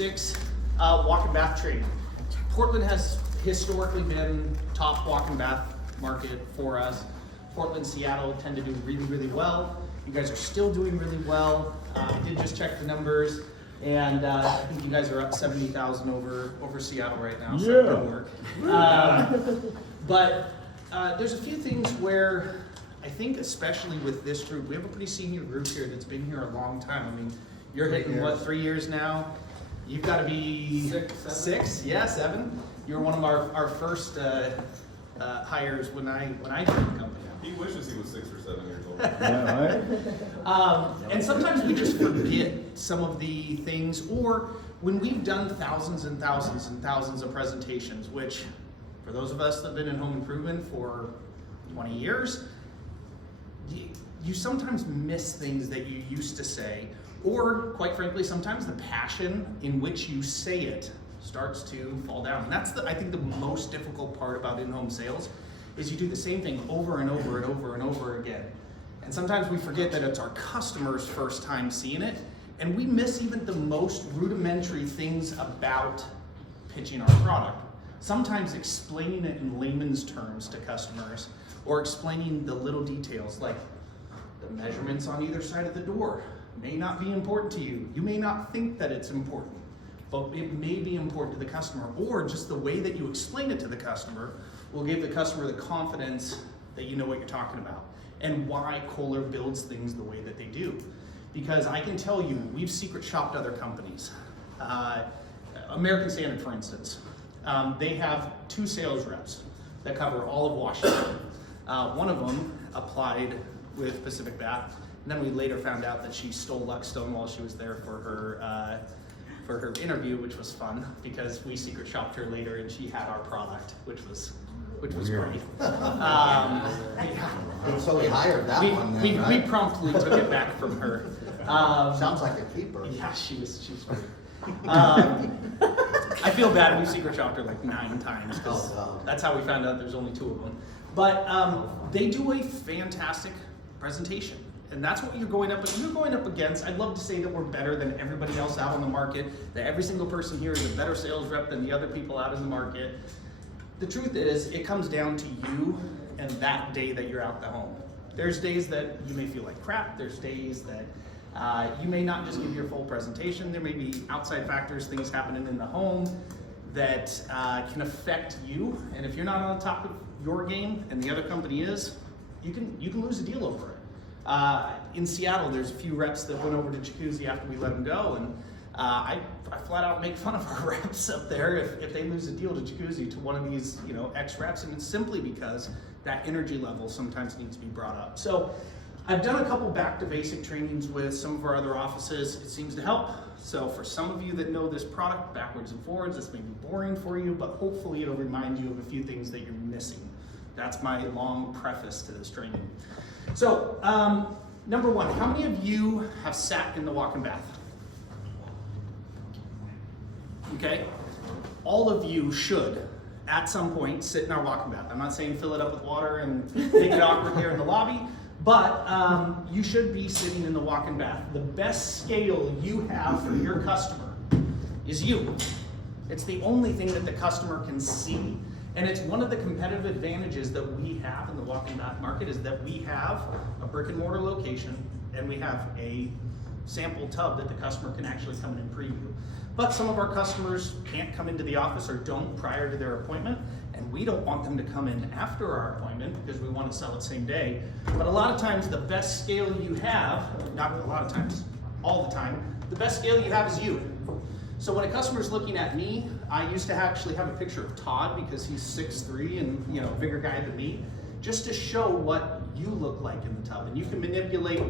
basics, walk-in bath training. Portland has historically been top walk-in bath market for us. Portland, Seattle tend to do really, really well. You guys are still doing really well. I did just check the numbers, and I think you guys are up 70,000 over Seattle right now, so good work. But there's a few things where I think, especially with this group, we have a pretty senior group here that's been here a long time. I mean, you're hitting, what, 3 years now? You've got to be six? Yeah, 7. You were one of our first hires when I joined the company. He wishes he was 6 or 7 years old. Yeah, right? And sometimes we just forget some of the things, or when we've done thousands and thousands and thousands of presentations, which for those of us that have been in home improvement for 20 years, you sometimes miss things that you used to say, or quite frankly, sometimes the passion in which you say it starts to fall down. And that's, I think, the most difficult part about in-home sales, is you do the same thing over and over and over and over again. And sometimes we forget that it's our customers' first time seeing it, and we miss even the most rudimentary things about pitching our product. Sometimes explaining it in layman's terms to customers, or explaining the little details like the measurements on either side of the door may not be important to you. You may not think that it's important, but it may be important to the customer, or just the way that you explain it to the customer will give the customer the confidence that you know what you're talking about and why Kohler builds things the way that they do. Because I can tell you, we've secret shopped other companies. American Standard, for instance, they have 2 sales reps that cover all of Washington. One of them applied with Pacific Bath, and then we later found out that she stole Luckstone while she was there for her interview, which was fun because we secret shopped her later and she had our product, which was great. So we hired that one then, right? We promptly took it back from her. Sounds like a keeper. Yeah, she was great. I feel bad, we secret shopped her like 9 times because that's how we found out there's only 2 of them. But they do a fantastic presentation. And that's what you're going up against. I'd love to say that we're better than everybody else out on the market, that every single person here is a better sales rep than the other people out in the market. The truth is, it comes down to you and that day that you're out the home. There's days that you may feel like crap. There's days that you may not just give your full presentation. There may be outside factors, things happening in the home that can affect you. And if you're not on top of your game and the other company is, you can lose a deal over it. In Seattle, there's a few reps that went over to Jacuzzi after we let them go, and I flat out make fun of our reps up there if they lose a deal to Jacuzzi to one of these ex-reps, and it's simply because that energy level sometimes needs to be brought up. So I've done a couple back to basic trainings with some of our other offices. It seems to help. So for some of you that know this product backwards and forwards, this may be boring for you, but hopefully it'll remind you of a few things that you're missing. That's my long preface to this training. So, number 1, how many of you have sat in the walk-in bath? Okay, all of you should, at some point, sit in our walk-in bath. I'm not saying fill it up with water and make it awkward here in the lobby, but you should be sitting in the walk-in bath. The best scale you have for your customer is you. It's the only thing that the customer can see. And it's one of the competitive advantages that we have in the walk-in bath market is that we have a brick and mortar location and we have a sample tub that the customer can actually come in and preview. But some of our customers can't come into the office or don't prior to their appointment, and we don't want them to come in after our appointment because we want to sell it same day. But a lot of times the best scale you have, not a lot of times, all the time, the best scale you have is you. So when a customer's looking at me, I used to actually have a picture of Todd because he's 6'3" and bigger guy than me, just to show what you look like in the tub. And you can manipulate,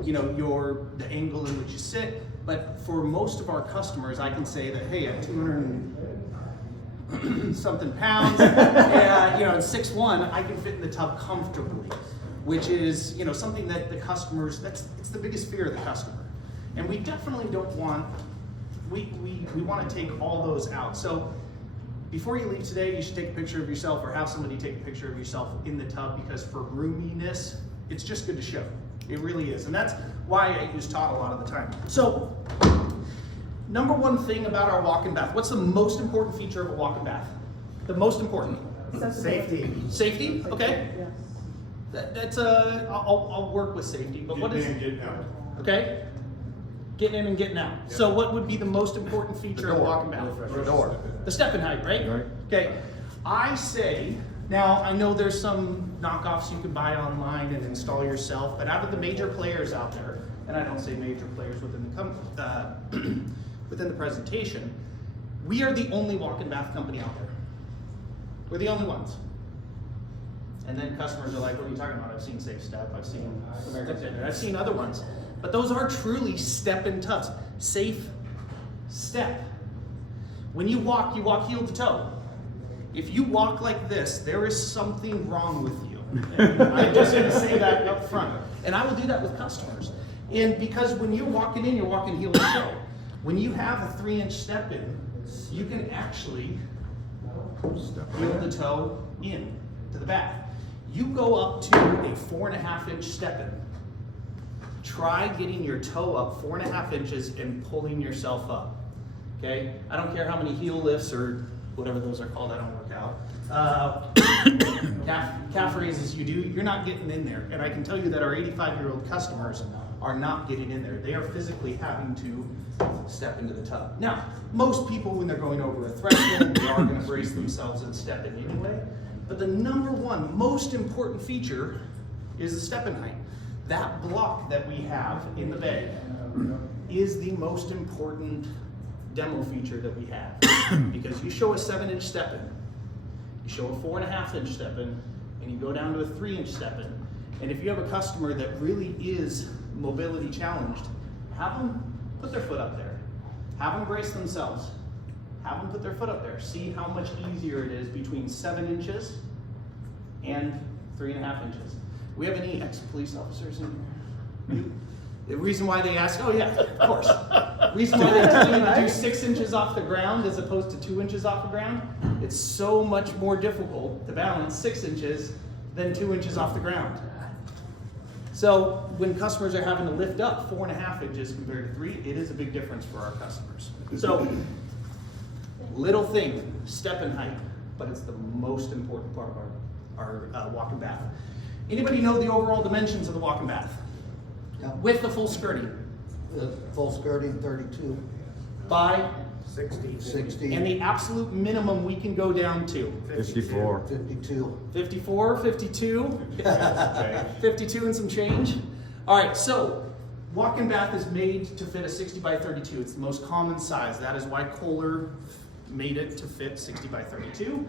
the angle in which you sit. But for most of our customers, I can say that, hey, at 200 and something pounds, and 6'1", I can fit in the tub comfortably, which is something that the customers, it's the biggest fear of the customer. And we definitely don't want. We want to take all those out. So before you leave today, you should take a picture of yourself or have somebody take a picture of yourself in the tub, because for roominess, it's just good to show. It really is. And that's why I use Todd a lot of the time. So number one thing about our walk-in bath. What's the most important feature of a walk-in bath? The most important. Safety. Safety, okay. Yes. That's I'll work with safety, but what is, Getting out. okay? Getting in and getting out. So what would be the most important feature of a walk-in bath? The door. The step-in height, right? Right. Okay, I say, now I know there's some knockoffs you can buy online and install yourself, but out of the major players out there, and I don't say major players within the within the presentation, we are the only walk-in bath company out there. We're the only ones. And then customers are like, what are you talking about? I've seen Safe Step, I've seen American Standard, I've seen other ones. But those are truly step-in tubs. Safe Step. When you walk heel to toe. If you walk like this, there is something wrong with you. And I'm just gonna say that up front. And I will do that with customers. And because when you're walking in, you're walking heel to toe. When you have a 3-inch step in, you can actually heel to toe in to the bath. You go up to a 4.5-inch step in. Try getting your toe up 4.5 inches and pulling yourself up. Okay? I don't care how many heel lifts or whatever those are called, I don't work out. Calf raises you do, you're not getting in there. And I can tell you that our 85-year-old customers are not getting in there. They are physically having to step into the tub. Now, most people, when they're going over a threshold, they are going to brace themselves and step in anyway. But the number one most important feature is the step-in height. That block that we have in the bay is the most important demo feature that we have. Because you show a 7-inch step-in, you show a 4.5-inch step-in, and you go down to a 3-inch step-in. And if you have a customer that really is mobility challenged, have them put their foot up there. Have them brace themselves. Have them put their foot up there. See how much easier it is between 7 inches and 3.5 inches. We have any ex-police officers in here? The reason why they ask, oh yeah, of course. The reason why they tell you to do 6 inches off the ground as opposed to 2 inches off the ground, it's so much more difficult to balance 6 inches than 2 inches off the ground. So when customers are having to lift up 4.5 inches compared to 3, it is a big difference for our customers. So, little thing, step-in height, but it's the most important part of our walk-in bath. Anybody know the overall dimensions of the walk-in bath? Yeah. With the full skirting? The full skirting 32, By, 60, and the absolute minimum we can go down to? 54. 52. 54, 52, 52 and some change. All right, so walk-in bath is made to fit a 60 by 32. It's the most common size. That is why Kohler made it to fit 60 by 32.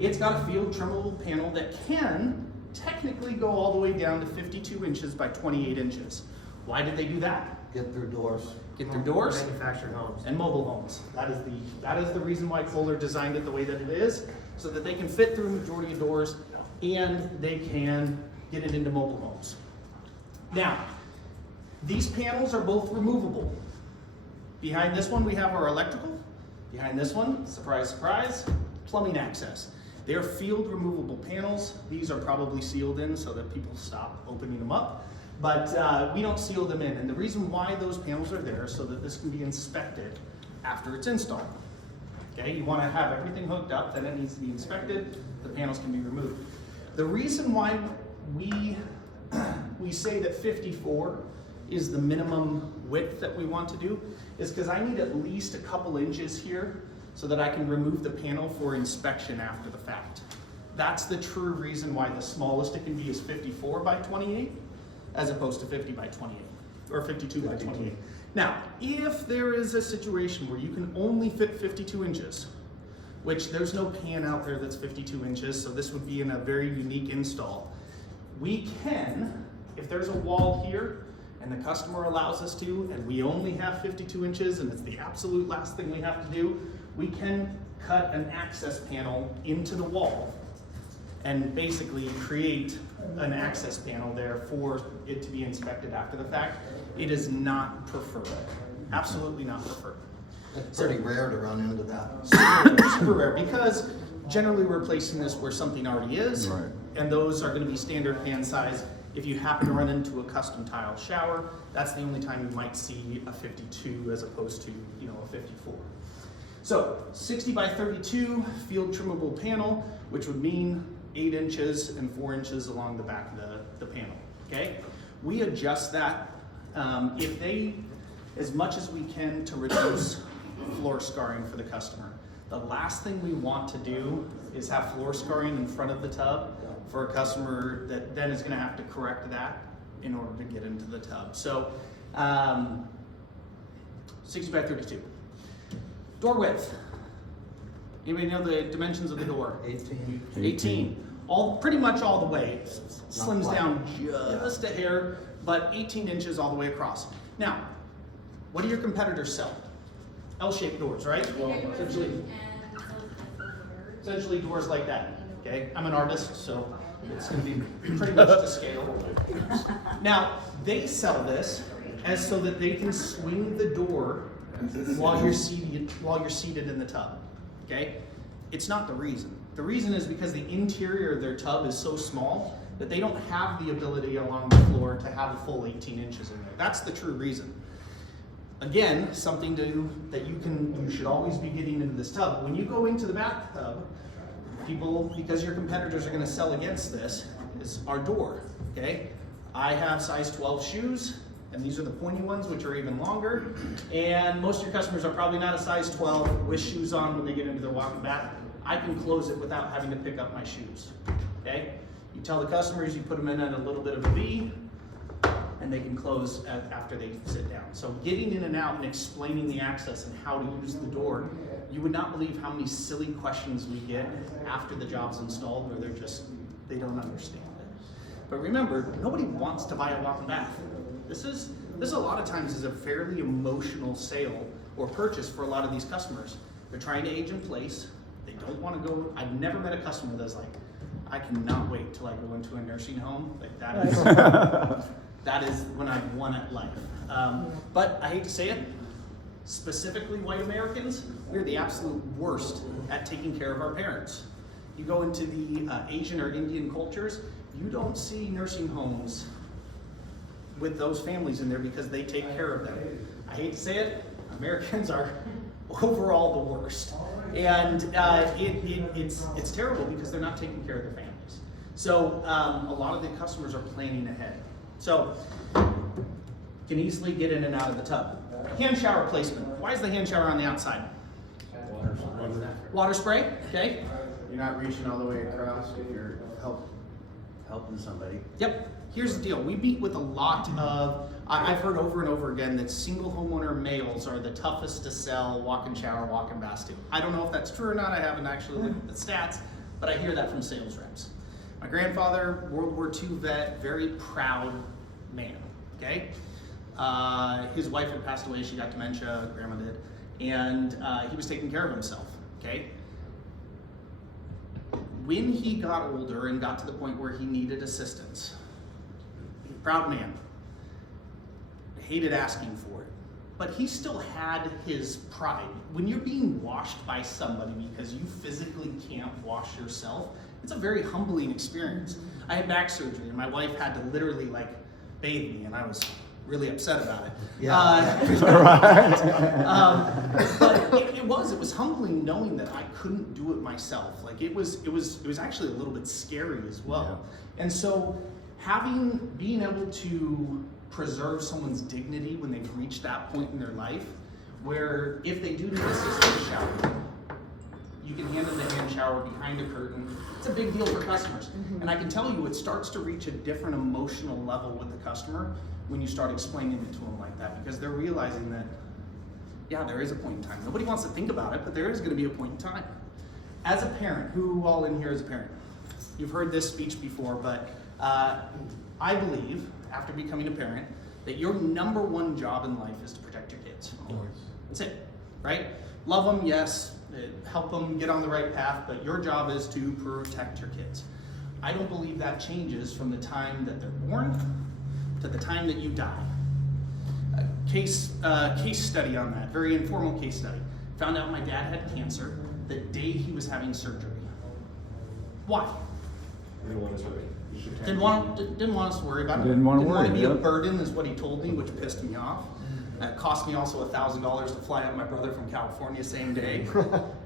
It's got a field trimmable panel that can technically go all the way down to 52 inches by 28 inches. Why did they do that? Get through doors. Get their doors Manufactured homes. and mobile homes. That is the reason why Kohler designed it the way that it is, so that they can fit through a majority of doors and they can get it into mobile homes. Now, these panels are both removable. Behind this one we have our electrical. Behind this one, surprise, surprise, plumbing access. They are field removable panels. These are probably sealed in so that people stop opening them up. But we don't seal them in. And the reason why those panels are there is so that this can be inspected after it's installed. Okay, you want to have everything hooked up, then it needs to be inspected, the panels can be removed. The reason why we say that 54 is the minimum width that we want to do is because I need at least a couple inches here so that I can remove the panel for inspection after the fact. That's the true reason why the smallest it can be is 54 by 28 as opposed to 50 by 28 or 52 by 28. Now, if there is a situation where you can only fit 52 inches, which there's no pan out there that's 52 inches, so this would be in a very unique install, we can, if there's a wall here and the customer allows us to, and we only have 52 inches and it's the absolute last thing we have to do, we can cut an access panel into the wall and basically create an access panel there for it to be inspected after the fact. It is not preferred, absolutely not preferred. It's pretty rare to run into that. Super rare, because generally we're placing this where something already is, Right. and those are gonna be standard pan size If you happen to run into a custom tile shower, that's the only time you might see a 52 as opposed to, a 54. So 60 by 32 field trimmable panel, which would mean 8 inches and 4 inches along the back of the panel, okay? We adjust that as much as we can to reduce floor scarring for the customer. The last thing we want to do is have floor scarring in front of the tub for a customer that then is gonna have to correct that in order to get into the tub. So 60 by 32. Door width. Anybody know the dimensions of the door? 18. Pretty much all the way. Slims down just a hair, but 18 inches all the way across. Now, what do your competitors sell? L-shaped doors, right? Essentially doors like that, okay? I'm an artist, so it's gonna be pretty much to scale. Now, they sell this as so that they can swing the door while you're seated in the tub, okay? It's not the reason. The reason is because the interior of their tub is so small that they don't have the ability along the floor to have a full 18 inches in there. That's the true reason. Again, something that you should always be getting into this tub. When you go into the bathtub, people, because your competitors are gonna sell against this, is our door, okay? I have size 12 shoes, and these are the pointy ones, which are even longer. And most of your customers are probably not a size 12 with shoes on when they get into their walk-in bath. I can close it without having to pick up my shoes, okay? You tell the customers, you put them in at a little bit of a V, and they can close after they sit down. So getting in and out and explaining the access and how to use the door, you would not believe how many silly questions we get after the job's installed where they don't understand it. But remember, nobody wants to buy a walk-in bath. This a lot of times is a fairly emotional sale or purchase for a lot of these customers. They're trying to age in place. They don't want to go. I've never met a customer that's like, I cannot wait till I go into a nursing home. Like that is when I've won at life. But I hate to say it, specifically white Americans, we're the absolute worst at taking care of our parents. You go into the Asian or Indian cultures, you don't see nursing homes with those families in there because they take care of them. I hate to say it, Americans are overall the worst. And it's terrible because they're not taking care of their families. So a lot of the customers are planning ahead. So can easily get in and out of the tub. Hand shower placement. Why is the hand shower on the outside? Water spray, okay? You're not reaching all the way across if you're helping somebody. Yep. Here's the deal. We meet with a lot of, I've heard over and over again that single homeowner males are the toughest to sell walk-in shower, walk-in baths to. I don't know if that's true or not. I haven't actually looked at the stats, but I hear that from sales reps. My grandfather, World War II vet, very proud man, okay? His wife had passed away, she got dementia, grandma did, and he was taking care of himself, okay? When he got older and got to the point where he needed assistance, proud man, hated asking for it, but he still had his pride. When you're being washed by somebody because you physically can't wash yourself, it's a very humbling experience. I had back surgery and my wife had to literally bathe me and I was really upset about it. Yeah. But it was humbling knowing that I couldn't do it myself. It was actually a little bit scary as well. Yeah. And so being able to preserve someone's dignity when they've reached that point in their life, where if they do need assisted shower, you can hand them the hand shower behind a curtain. It's a big deal for customers. And I can tell you, it starts to reach a different emotional level with the customer when you start explaining it to them like that, because they're realizing that, yeah, there is a point in time. Nobody wants to think about it, but there is going to be a point in time. As a parent, who all in here is a parent? You've heard this speech before, but I believe, after becoming a parent, that your #1 job in life is to protect your kids. That's it, right? Love them, yes, help them get on the right path, but your job is to protect your kids. I don't believe that changes from the time that they're born to the time that you die. Case study on that, very informal case study. Found out my dad had cancer the day he was having surgery. Why? You don't want to Didn't want us to worry about it. Didn't wanna Didn't worry, want to be a yep. burden is what he told me, which pissed me off. It cost me also $1,000 to fly out my brother from California same day.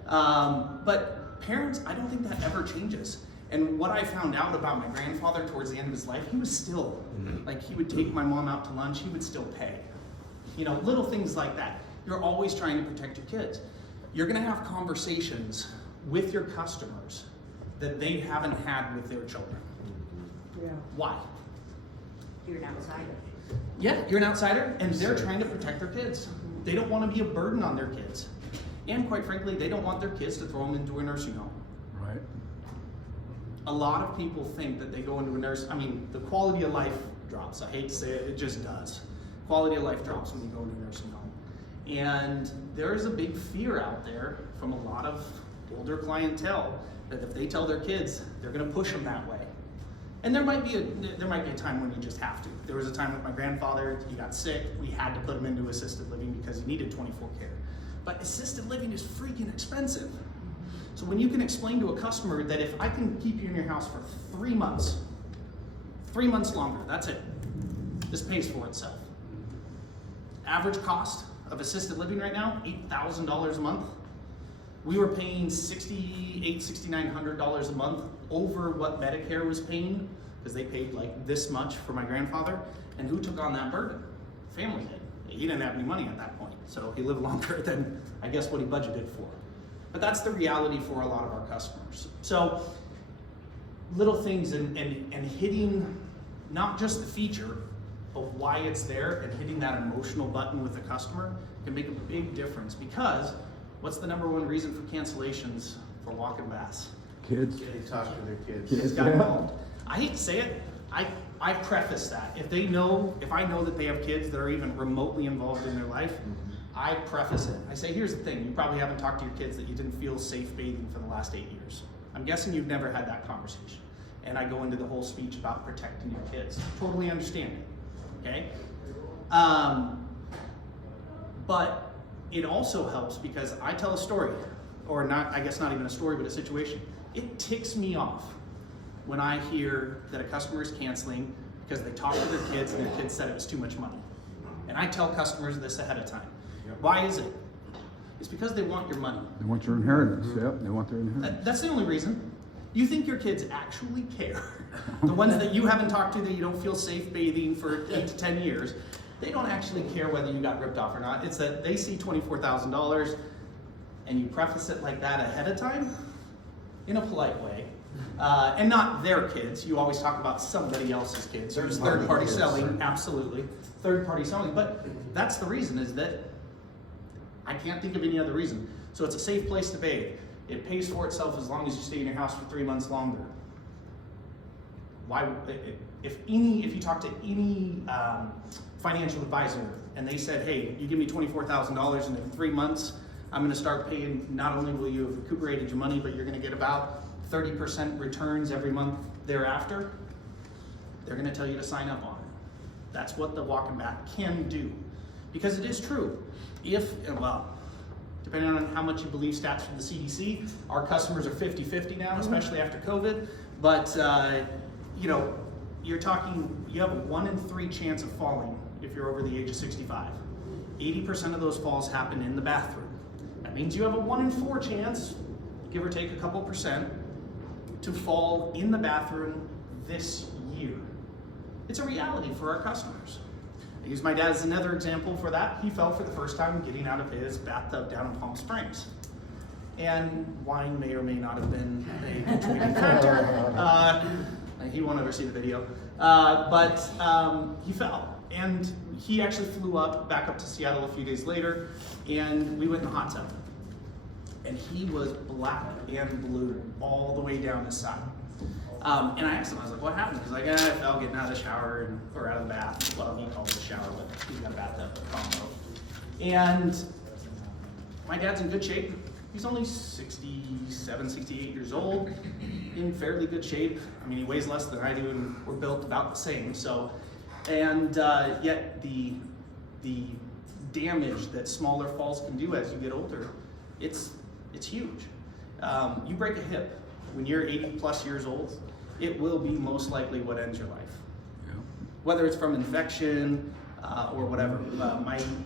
But parents, I don't think that ever changes. And what I found out about my grandfather towards the end of his life, he was still, like he would take my mom out to lunch, he would still pay. You know, little things like that. You're always trying to protect your kids. You're gonna have conversations with your customers that they haven't had with their children. Yeah. Why? You're an outsider. Yeah, you're an outsider, and they're trying to protect their kids. They don't want to be a burden on their kids. And quite frankly, they don't want their kids to throw them into a nursing home. Right. A lot of people think that they go into the quality of life drops. I hate to say it, it just does. Quality of life drops when you go into a nursing home. And there is a big fear out there from a lot of older clientele that if they tell their kids, they're gonna push them that way. And there might be a time when you just have to. There was a time with my grandfather, he got sick, we had to put him into assisted living because he needed 24 care. But assisted living is freaking expensive. So when you can explain to a customer that if I can keep you in your house for 3 months, 3 months longer, that's it. This pays for itself. Average cost of assisted living right now, $8,000 a month. We were paying $6,800, $6,900 a month over what Medicare was paying, because they paid like this much for my grandfather. And who took on that burden? Family did. He didn't have any money at that point, so he lived longer than I guess what he budgeted for. But that's the reality for a lot of our customers. So little things and hitting not just the feature, but why it's there, and hitting that emotional button with the customer can make a big difference. Because what's the number one reason for cancellations for walk-in baths? Kids. They talk to their kids. Kids got involved. I hate to say it, I preface that. If I know that they have kids that are even remotely involved in their life, I preface it. I say, here's the thing, you probably haven't talked to your kids that you didn't feel safe bathing for the last 8 years. I'm guessing you've never had that conversation. And I go into the whole speech about protecting your kids. Totally understand it, okay? But it also helps because I tell a story, or not, I guess not even a story, but a situation. It ticks me off when I hear that a customer is canceling because they talked to their kids and their kids said it was too much money. And I tell customers this ahead of time. Why is it? It's because they want your money. They want your inheritance. Yep, they want their inheritance. That's the only reason. You think your kids actually care. The ones that you haven't talked to that you don't feel safe bathing for 8 to 10 years, they don't actually care whether you got ripped off or not. It's that they see $24,000 and you preface it like that ahead of time in a polite way. And not their kids. You always talk about somebody else's kids. There's third-party selling, absolutely. Third-party selling, but that's the reason, is that I can't think of any other reason. So it's a safe place to bathe. It pays for itself as long as you stay in your house for 3 months longer. Why? If you talk to any financial advisor and they said, hey, you give me $24,000 and in 3 months, I'm gonna start paying, not only will you have recuperated your money, but you're gonna get about 30% returns every month thereafter, they're gonna tell you to sign up on it. That's what the walk-in bath can do. Because it is true. Depending on how much you believe stats from the CDC, our customers are 50-50 now, especially after COVID. But you're talking, you have a 1 in 3 chance of falling if you're over the age of 65. 80% of those falls happen in the bathroom. That means you have a 1 in 4 chance, give or take a couple percent, to fall in the bathroom this year. It's a reality for our customers. I use my dad as another example for that. He fell for the first time getting out of his bathtub down in Palm Springs. And wine may or may not have been a contributing factor. He won't ever see the video. But he fell. And he actually flew back up to Seattle a few days later, and we went in the hot tub. And he was black and blue all the way down his side. And I asked him, I was like, what happened? He's like, I fell getting out of the shower or out of the bath. Well, he calls it a shower, but he's got a bathtub combo. And my dad's in good shape. He's only 67, 68 years old, in fairly good shape. I mean, he weighs less than I do, and we're built about the same. So, and yet the damage that smaller falls can do as you get older, it's huge. You break a hip when you're 80 plus years old, it will be most likely what ends your life. Yeah. Whether it's from infection or whatever.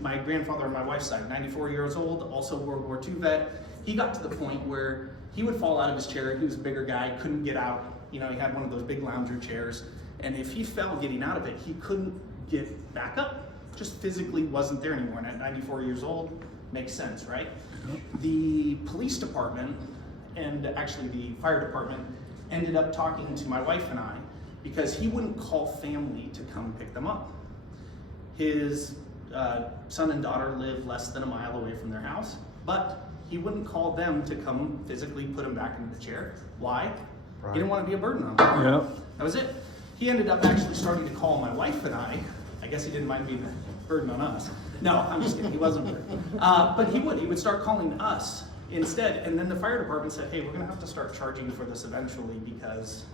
My grandfather on my wife's side, 94 years old, also World War II vet, he got to the point where he would fall out of his chair. He was a bigger guy, couldn't get out. You know, he had one of those big lounger chairs. And if he fell getting out of it, he couldn't get back up. Just physically wasn't there anymore. And at 94 years old, makes sense, right? The police department and actually the fire department ended up talking to my wife and I because he wouldn't call family to come pick them up. His son and daughter live less than a mile away from their house, but he wouldn't call them to come physically put him back into the chair. Why? He didn't want to be a burden on them. Yep. That was it. He ended up actually starting to call my wife and I guess he didn't mind being a burden on us. No, I'm just kidding, he wasn't a burden. But he would start calling us instead. And then the fire department said, hey, we're gonna have to start charging for this eventually because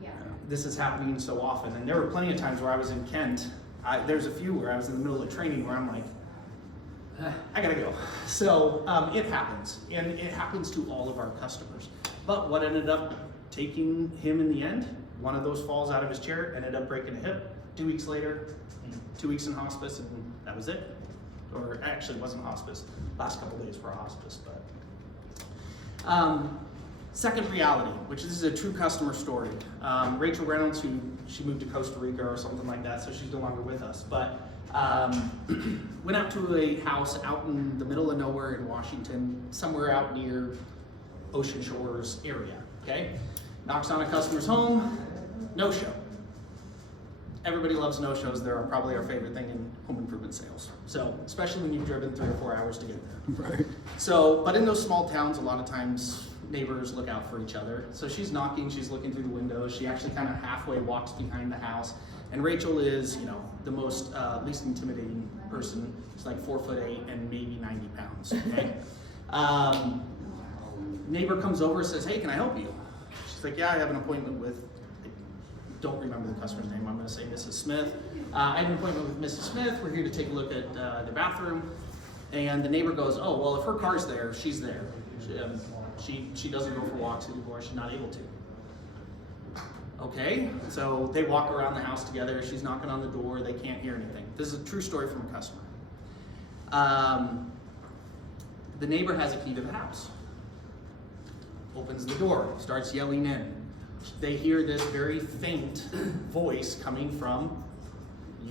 Yeah. this is happening so often. And there were plenty of times where I was in Kent. There's a few where I was in the middle of training where I'm like, I gotta go. So it happens, and it happens to all of our customers. But what ended up taking him in the end, one of those falls out of his chair, ended up breaking a hip. 2 weeks later, 2 weeks in hospice, and that was it. Or actually, it wasn't hospice. Last couple days for hospice, but. Second reality, which this is a true customer story. Rachel Reynolds, she moved to Costa Rica or something like that, so she's no longer with us. But went out to a house out in the middle of nowhere in Washington, somewhere out near Ocean Shores area, okay? Knocks on a customer's home, no show. Everybody loves no-shows. They're probably our favorite thing in home improvement sales. So, especially when you've driven 3 or 4 hours to get there. Right. So, but in those small towns, a lot of times neighbors look out for each other. So she's knocking, she's looking through the windows. She actually kind of halfway walks behind the house. And Rachel is, you know, the most, least intimidating person. She's like 4'8" and maybe 90 pounds, okay? Neighbor comes over and says, hey, can I help you? She's like, yeah, I have an appointment with, I don't remember the customer's name, I'm gonna say Mrs. Smith. I have an appointment with Mrs. Smith. We're here to take a look at the bathroom. And the neighbor goes, oh, well, if her car's there, she's there. She doesn't go for walks anymore, she's not able to. Okay, so they walk around the house together, she's knocking on the door, they can't hear anything. This is a true story from a customer. The neighbor has a key to the house. Opens the door, starts yelling in. They hear this very faint voice coming from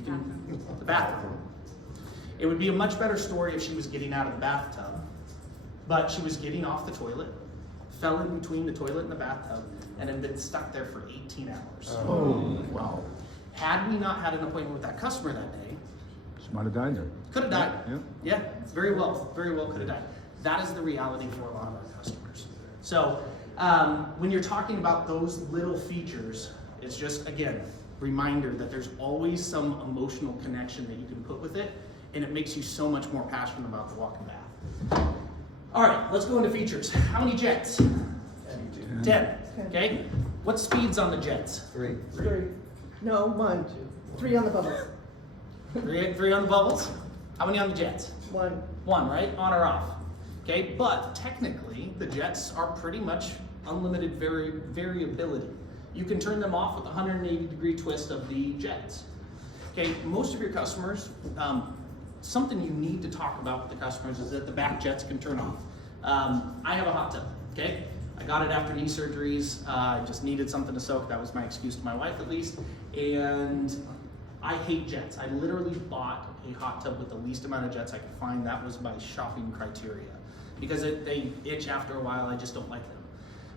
the bathroom. It would be a much better story if she was getting out of the bathtub, but she was getting off the toilet, fell in between the toilet and the bathtub, and had been stuck there for 18 hours. Oh, wow. Had we not had an appointment with that customer that day, She might have died there. could have died. Yeah. Yeah, very well could have died. That is the reality for a lot of our customers. So when you're talking about those little features, it's just, again, reminder that there's always some emotional connection that you can put with it, and it makes you so much more passionate about the walk-in bath. All right, let's go into features. How many jets? 10. Okay. What speeds on the jets? 3. 3. No, 1. 3 on the bubbles. 3 on the bubbles. How many on the jets? 1. 1, right? On or off. Okay, but technically the jets are pretty much unlimited variability. You can turn them off with a 180-degree twist of the jets. Okay, most of your customers, something you need to talk about with the customers is that the back jets can turn off. I have a hot tub, okay? I got it after knee surgeries. I just needed something to soak. That was my excuse to my wife, at least. And I hate jets. I literally bought a hot tub with the least amount of jets I could find. That was my shopping criteria. Because they itch after a while, I just don't like them.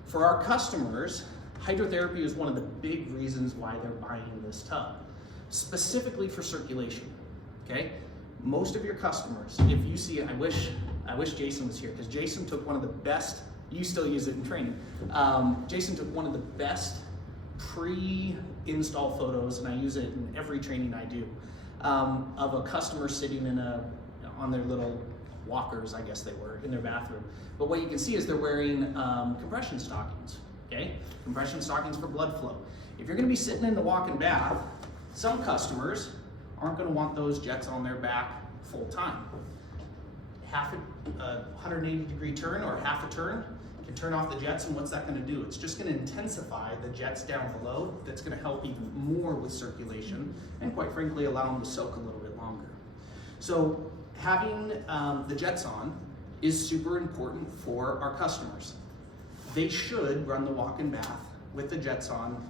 For our customers, hydrotherapy is one of the big reasons why they're buying this tub. Specifically for circulation, okay? Most of your customers, if you see it, I wish Jason was here, because Jason took one of the best, you still use it in training. Jason took one of the best pre-install photos, and I use it in every training I do, of a customer sitting on their little walkers, I guess they were, in their bathroom. But what you can see is they're wearing compression stockings, okay? Compression stockings for blood flow. If you're gonna be sitting in the walk-in bath, some customers aren't gonna want those jets on their back full time. Half a 180-degree turn or half a turn and turn off the jets, and what's that gonna do? It's just gonna intensify the jets down below. That's gonna help even more with circulation, and quite frankly, allow them to soak a little bit longer. So having the jets on is super important for our customers. They should run the walk-in bath with the jets on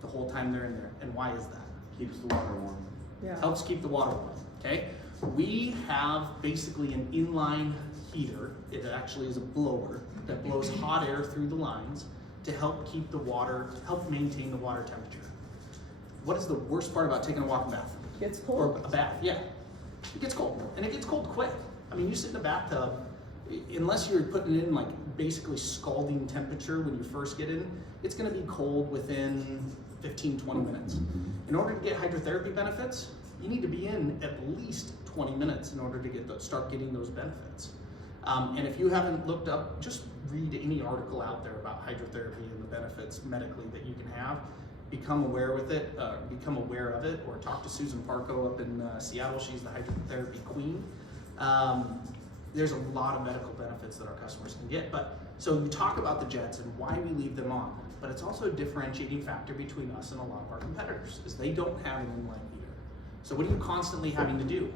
the whole time they're in there. And why is that? Keeps the water warm. Yeah. Helps keep the water warm, okay? We have basically an inline heater. It actually is a blower that blows hot air through the lines to help keep the water, help maintain the water temperature. What is the worst part about taking a walk-in bath? Gets Or cold. a bath, yeah. It gets cold, and it gets cold quick. I mean, you sit in a bathtub, unless you're putting it in like basically scalding temperature when you first get in, it's gonna be cold within 15, 20 minutes. In order to get hydrotherapy benefits, you need to be in at least 20 minutes in order to start getting those benefits. And if you haven't looked up, just read any article out there about hydrotherapy and the benefits medically that you can have. Become aware of it, or talk to Susan Parco up in Seattle. She's the hydrotherapy queen. There's a lot of medical benefits that our customers can get. But so you talk about the jets and why we leave them on, but it's also a differentiating factor between us and a lot of our competitors, is they don't have an inline heater. So what are you constantly having to do?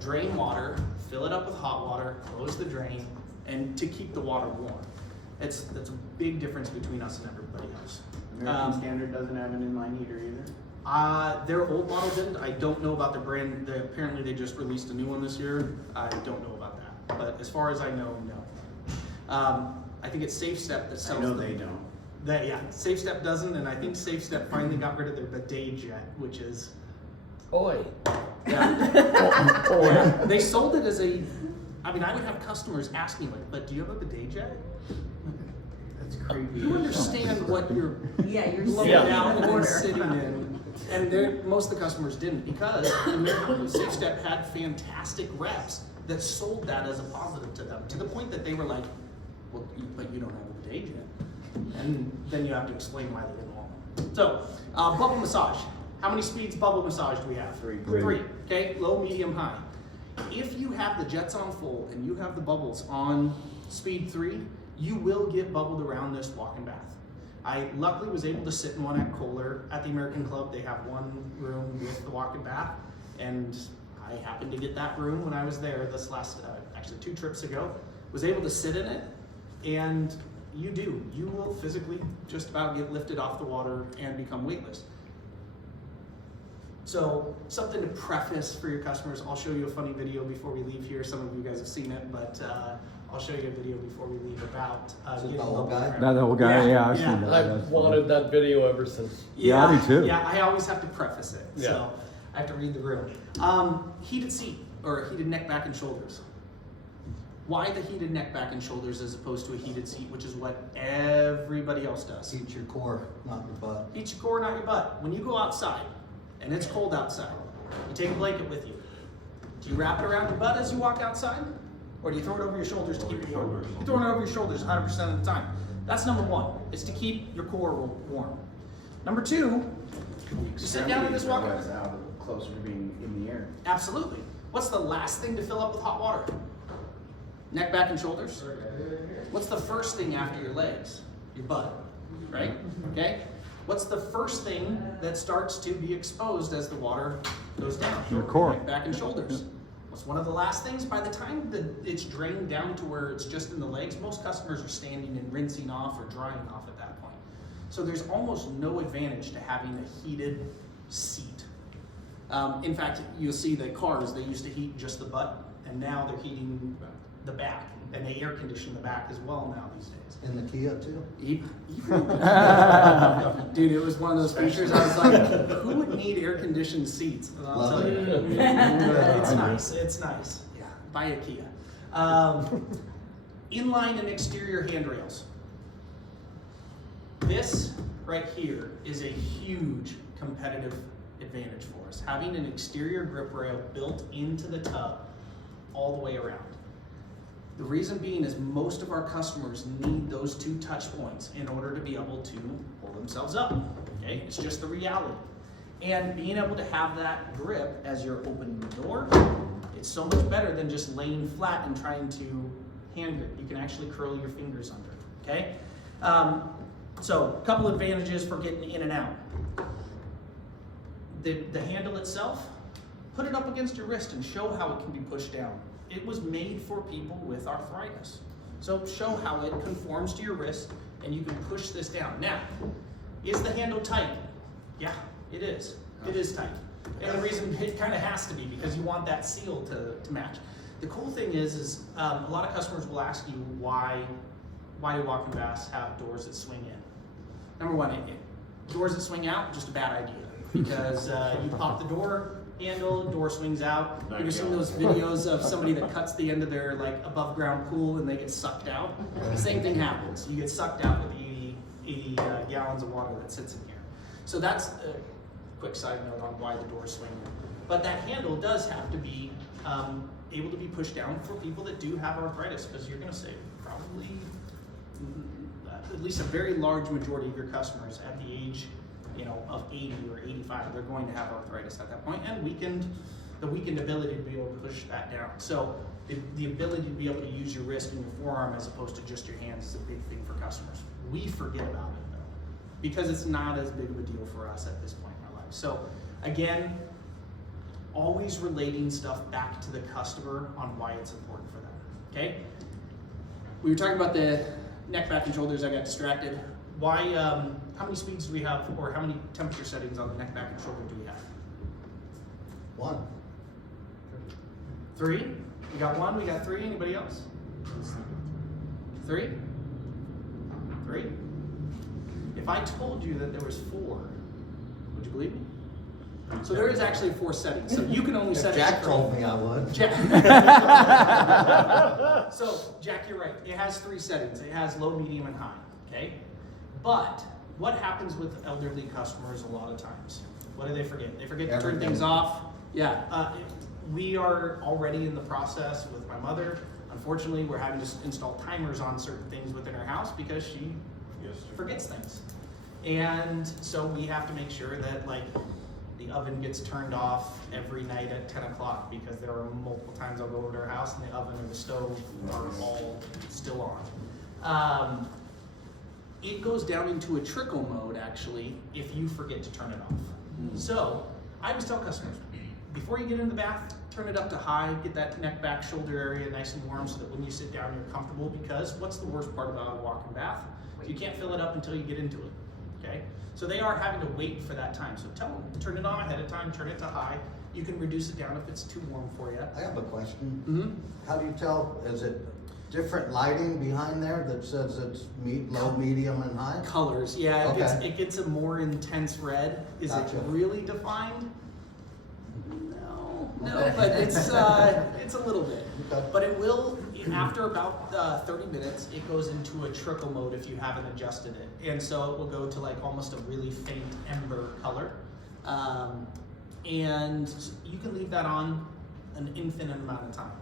Drain water, fill it up with hot water, close the drain, and to keep the water warm. That's a big difference between us and everybody else. American Standard doesn't have an inline heater either. Their old model didn't. I don't know about their brand. Apparently they just released a new one this year. I don't know about that. But as far as I know, no. I think it's Safe Step that sells I know them. they don't. Yeah, Safe Step doesn't, and I think Safe Step finally got rid of their bidet jet, which is, Oi. yeah. Oi. Yeah. They sold it as a, I mean, I would have customers ask me like, but do you have a bidet jet? That's creepy. You understand what you're Yeah, you're looking Yeah. down and then order. sitting in. And most of the customers didn't, because Safe Step had fantastic reps that sold that as a positive to them, to the point that they were like, well, but you don't have a bidet jet. And then you have to explain why they didn't want one. So, bubble massage. How many speeds bubble massage do we have? Three. Three, okay? Low, medium, high. If you have the jets on full and you have the bubbles on speed 3, you will get bubbled around this walk-in bath. I luckily was able to sit in one at Kohler at the American Club. They have one room with the walk-in bath, and I happened to get that room when I was there this last, actually 2 trips ago. Was able to sit in it, and you will physically just about get lifted off the water and become weightless. So something to preface for your customers, I'll show you a funny video before we leave here. Some of you guys have seen it, but I'll show you a video before we leave about Is it getting the old bubble guy? around. That old guy, yeah, I've yeah. seen that. I've That's wanted that video ever since. Yeah, I do too. Yeah, I always have to preface it, Yeah. so I have to read the room. Heated seat, or heated neck, back, and shoulders. Why the heated neck, back, and shoulders as opposed to a heated seat, which is what everybody else does? Heat your core, not your butt. Heat your core, not your butt. When you go outside, and it's cold outside, you take a blanket with you. Do you wrap it around your butt as you walk outside? Or do you throw it over your shoulders to keep it warm? You're throwing it over your shoulders 100% of the time. That's number 1, is to keep your core warm. Number 2, you sit down in this walk-in. Extremities are out closer to being in the air. Absolutely. What's the last thing to fill up with hot water? Neck, back, and shoulders. What's the first thing after your legs? Your butt, right? Okay? What's the first thing that starts to be exposed as the water goes down? Your core. Neck, back, and shoulders. What's one of the last things? By the time that it's drained down to where it's just in the legs, most customers are standing and rinsing off or drying off at that point. So there's almost no advantage to having a heated seat. In fact, you'll see that cars, they used to heat just the butt, and now they're heating the back, and they air condition the back as well now these days. In the Kia too? Dude, it was one of those features I was like, who would need air conditioned seats? And I'll Love tell it. you, it's nice, it's nice. Yeah, buy a Kia. Inline and exterior handrails. This right here is a huge competitive advantage for us. Having an exterior grip rail built into the tub all the way around. The reason being is most of our customers need those 2 touch points in order to be able to pull themselves up. Okay, it's just the reality. And being able to have that grip as you're opening the door, it's so much better than just laying flat and trying to hand grip. You can actually curl your fingers under. okay? So a couple advantages for getting in and out. The handle itself, put it up against your wrist and show how it can be pushed down. It was made for people with arthritis. So show how it conforms to your wrist and you can push this down. Now, is the handle tight? Yeah, it is. It is tight. And the reason it kind of has to be because you want that seal to match. The cool thing is a lot of customers will ask you why do walking baths have doors that swing in? Number one, doors that swing out, just a bad idea. Because you pop the door handle, door swings out. Have you seen those videos of somebody that cuts the end of their like above ground pool and they get sucked out? The same thing happens. You get sucked out with 80 gallons of water that sits in here. So that's a quick side note on why the doors swing in. But that handle does have to be able to be pushed down for people that do have arthritis, because you're going to save probably at least a very large majority of your customers at the age, of 80 or 85, they're going to have arthritis at that point, and the weakened ability to be able to push that down. So the ability to be able to use your wrist and your forearm as opposed to just your hands is a big thing for customers. We forget about it though, because it's not as big of a deal for us at this point in our life. So again, always relating stuff back to the customer on why it's important for them, okay? We were talking about the neck, back, and shoulders. I got distracted. Why, how many speeds do we have, or how many temperature settings on the neck, back, and shoulder do we have? 1. 3? We got 1, we got 3, anybody else? 3? 3? If I told you that there was 4, would you believe me? So there is actually 4 settings, so you can only set it. Jack told me I would. Jack. So, Jack, you're right. It has 3 settings. It has low, medium, and high, okay? But what happens with elderly customers a lot of times? What do they forget? They forget to turn things off. Yeah, we are already in the process with my mother. Unfortunately, we're having to install timers on certain things within her house because she forgets things. And so we have to make sure that the oven gets turned off every night at 10 o'clock because there are multiple times I'll go over to her house and the oven and the stove are all still on. It goes down into a trickle mode actually if you forget to turn it off. So I always tell customers, before you get in the bath, turn it up to high, get that neck, back, shoulder area nice and warm so that when you sit down you're comfortable, because what's the worst part about a walk-in bath? You can't fill it up until you get into it, okay? So they are having to wait for that time. So tell them, turn it on ahead of time, turn it to high. You can reduce it down if it's too warm for you. I have a question. Mm-hmm. How do you tell, is it different lighting behind there that says it's low, medium, and high? Colors, yeah, Okay. it gets a more intense red. Is Gotcha. it really defined? No, but it's a little bit. Okay. But it will, after about 30 minutes, it goes into a trickle mode if you haven't adjusted it. And so it will go to almost a really faint ember color. And you can leave that on an infinite amount of time.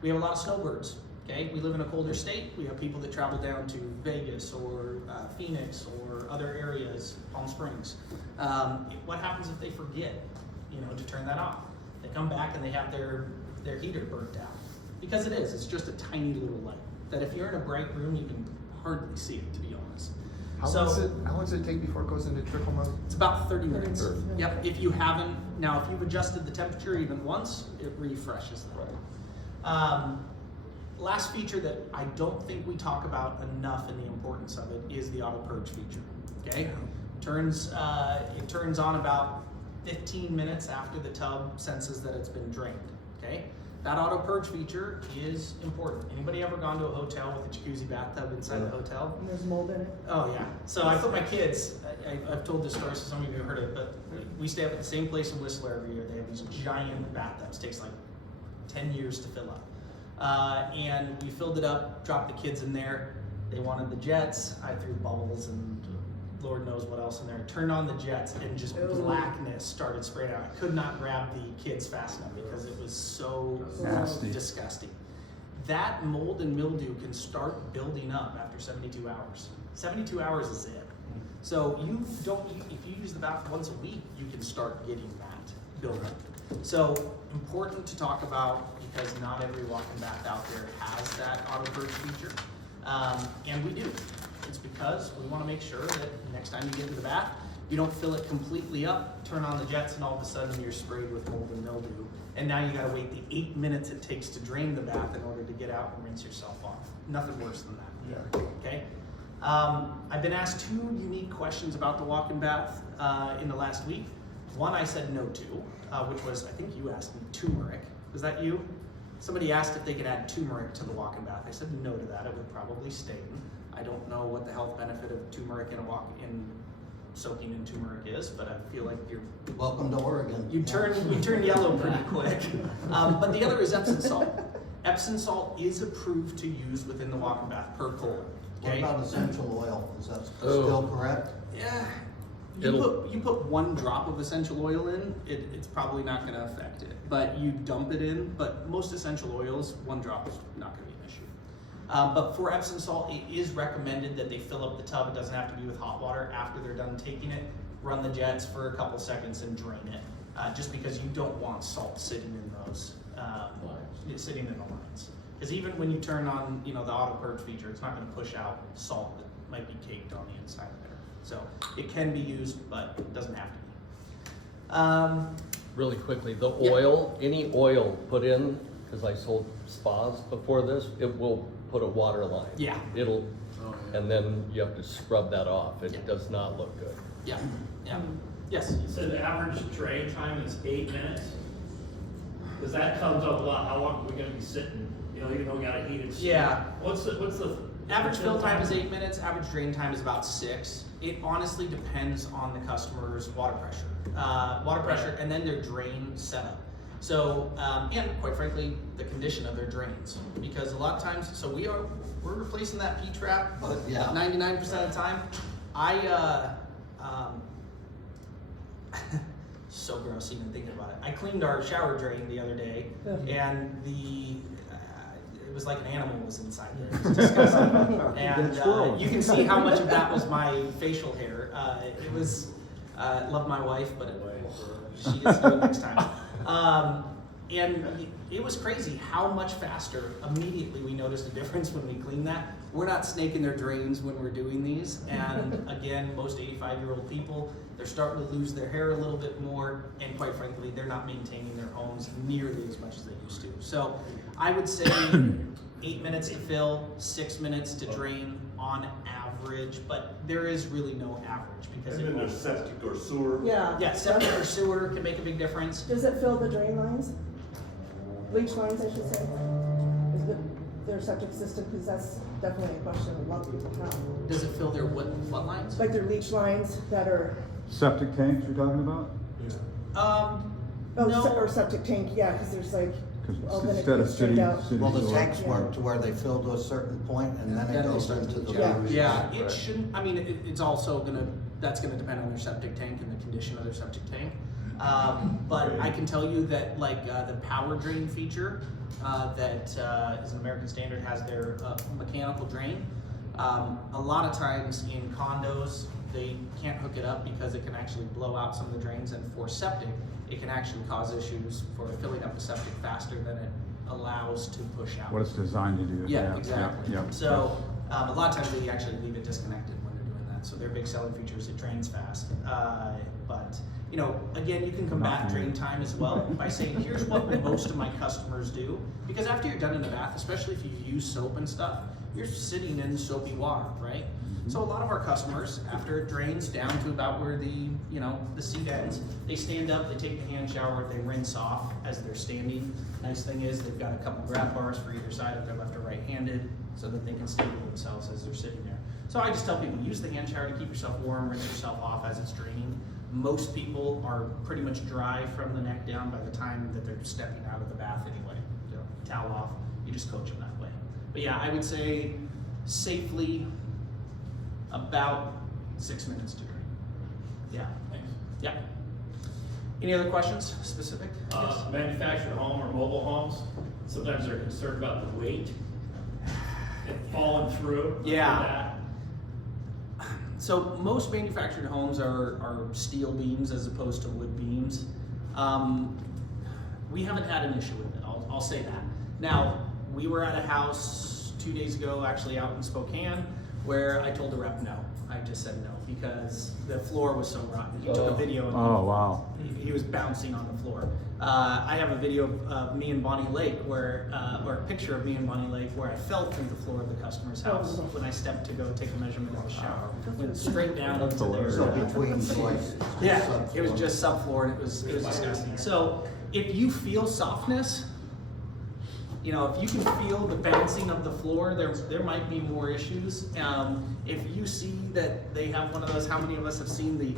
We have a lot of snowbirds, okay? We live in a colder state. We have people that travel down to Vegas or Phoenix or other areas, Palm Springs. What happens if they forget, to turn that off? They come back and they have their heater burnt out. Because it's just a tiny little light that if you're in a bright room, you can hardly see it, to be honest. How long does it take before it goes into trickle mode? It's about 30 minutes. 30 minutes. Yep, if you haven't, now if you've adjusted the temperature even once, it refreshes that. Last feature that I don't think we talk about enough in the importance of it is the auto purge feature, okay? It turns on about 15 minutes after the tub senses that it's been drained, okay? That auto purge feature is important. Anybody ever gone to a hotel with a jacuzzi bathtub inside the hotel? And there's mold in it. Oh yeah. So I put my kids, I've told this story, so some of you have heard it, but we stay up at the same place in Whistler every year. They have these giant bathtubs. It takes 10 years to fill up. And we filled it up, dropped the kids in there. They wanted the jets. I threw bubbles and Lord knows what else in there. Turned on the jets and just blackness started spraying out. I could not grab the kids fast enough because it was so Nasty. disgusting. That mold and mildew can start building up after 72 hours. 72 hours is it. So if you use the bath once a week, you can start getting that buildup. So important to talk about because not every walk-in bath out there has that auto purge feature. And we do. It's because we wanna make sure that next time you get into the bath, you don't fill it completely up, turn on the jets, and all of a sudden you're sprayed with mold and mildew. And now you gotta wait the 8 minutes it takes to drain the bath in order to get out and rinse yourself off. Nothing worse than that. Okay? I've been asked 2 unique questions about the walk-in bath in the last week. One I said no to, which was, I think you asked me, turmeric. Was that you? Somebody asked if they could add turmeric to the walk-in bath. I said no to that. It would probably stain. I don't know what the health benefit of turmeric in a walk-in soaking in turmeric is, but I feel like you're Welcome to Oregon. you turn yellow pretty quick. But the other is Epsom salt. Epsom salt is approved to use within the walk-in bath per code. What Okay. about essential oil? Is that Oh. still correct? Yeah. It'll- You put 1 drop of essential oil in, it's probably not going to affect it. But you dump it in. But most essential oils, 1 drop is not going to be an issue. But for Epsom salt, it is recommended that they fill up the tub. It doesn't have to be with hot water. After they're done taking it, run the jets for a couple seconds and drain it. Just because you don't want salt sitting in those, sitting in the lines. Because even when you turn on, the auto purge feature, it's not going to push out salt that might be caked on the inside of there. So it can be used, but it doesn't have to be. Really quickly, the Yeah. oil, any oil put in, because I sold spas before this, it will put a water line. Yeah. It'll, and then you have to scrub that off. Yeah. It does not look good. Yeah, yeah. Yes. You said the average drain time is 8 minutes? Because that comes up a lot, how long are we gonna be sitting, even though we got a heated seat? Yeah. What's the? Average fill time is 8 minutes, average drain time is about 6. It honestly depends on the customer's water pressure, and then their drain setup. So, and quite frankly, the condition of their drains. Because a lot of times, so we're replacing that P-trap Yeah. 99% of the time. So gross even thinking about it. I cleaned our shower drain the other day, and it was like an animal was inside there. It was disgusting. And you can see how much of that was my facial hair. It was, love my wife, but she gets to do it next time. And it was crazy how much faster immediately we noticed a difference when we cleaned that. We're not snaking their drains when we're doing these. And again, most 85-year-old people, they're starting to lose their hair a little bit more. And quite frankly, they're not maintaining their homes nearly as much as they used to. So I would say 8 minutes to fill, 6 minutes to drain on average, but there is really no average because And then there's septic or sewer. Yeah. septic or sewer can make a big difference. Does it fill the drain lines? Leach lines, I should say. Is it their septic system? Because that's definitely a question a lot of people have. Does it fill their what lines? Like their leach lines that are, Septic tanks you're talking about? No. or septic tank, yeah, because there's like, oh, then it Instead of goes straight city, out. city Well, the sewer. tanks work to where they fill to a certain point and then it Then they goes start into to the. Yeah. Yeah, it shouldn't, I mean, it's also that's gonna depend on their septic tank and the condition of their septic tank. But I can tell you that like the power drain feature that is an American standard has their mechanical drain. A lot of times in condos, they can't hook it up because it can actually blow out some of the drains, and for septic, it can actually cause issues for filling up the septic faster than it allows to push out. What it's designed to do. Yeah, exactly. Yeah. So a lot of times they actually leave it disconnected when they're doing that. So their big selling feature is it drains fast. But again, you can combat drain time as well by saying, here's what most of my customers do. Because after you're done in the bath, especially if you use soap and stuff, you're sitting in soapy water, right? So a lot of our customers, after it drains down to about where the seat ends, they stand up, they take the hand shower, they rinse off as they're standing. Nice thing is they've got a couple grab bars for either side if they're left or right-handed, so that they can stable themselves as they're sitting there. So I just tell people, use the hand shower to keep yourself warm, rinse yourself off as it's draining. Most people are pretty much dry from the neck down by the time that they're stepping out of the bath anyway. Towel off, you just coach them that way. But yeah, I would say safely about 6 minutes to drain. Yeah. Thanks. Yeah. Any other questions specific? Yes. Manufactured home or mobile homes, sometimes they're concerned about the weight and falling through. Yeah. So most manufactured homes are steel beams as opposed to wood beams. We haven't had an issue with it, I'll say that. Now, we were at a house 2 days ago, actually out in Spokane, where I told the rep no. I just said no because the floor was so rotten. He took a video of Oh, wow. he was bouncing on the floor. I have a video of me and Bonnie Lake where, or a picture of me and Bonnie Lake where I fell through the floor of the customer's house when I stepped to go take a measurement of the shower. Went straight down into their. So between joists. Yeah, it was just subfloor and it was disgusting. So if you feel softness, you know, if you can feel the bouncing of the floor, there might be more issues. If you see that they have one of those, how many of us have seen the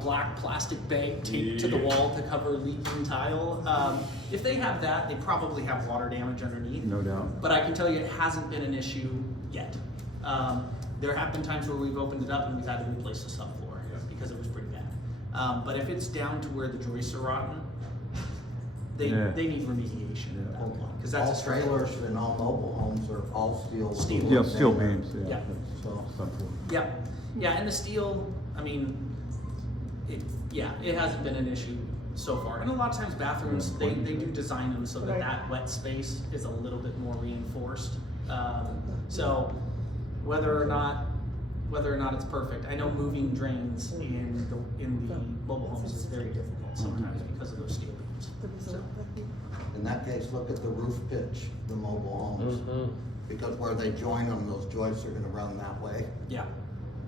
black plastic bag taped to the wall to cover leaking tile? If they have that, they probably have water damage underneath. No doubt. But I can tell you it hasn't been an issue yet. There have been times where we've opened it up and we've had to replace the subfloor because it was pretty bad. But if it's down to where the joists are rotten, they need remediation at that point. Because that's All a structure. trailers and all mobile homes are all steel. Steel. Yeah, steel beams, Yeah. yeah. So, Yeah, yeah, and the steel, I mean, it hasn't been an issue so far. And a lot of times bathrooms, they do design them so that that wet space is a little bit more reinforced. So whether or not it's perfect, I know moving drains in the mobile homes is very difficult sometimes because of those steel beams. So, in that case, look at the roof pitch, the mobile homes. Because where they join them, those joists are gonna run that way. yeah,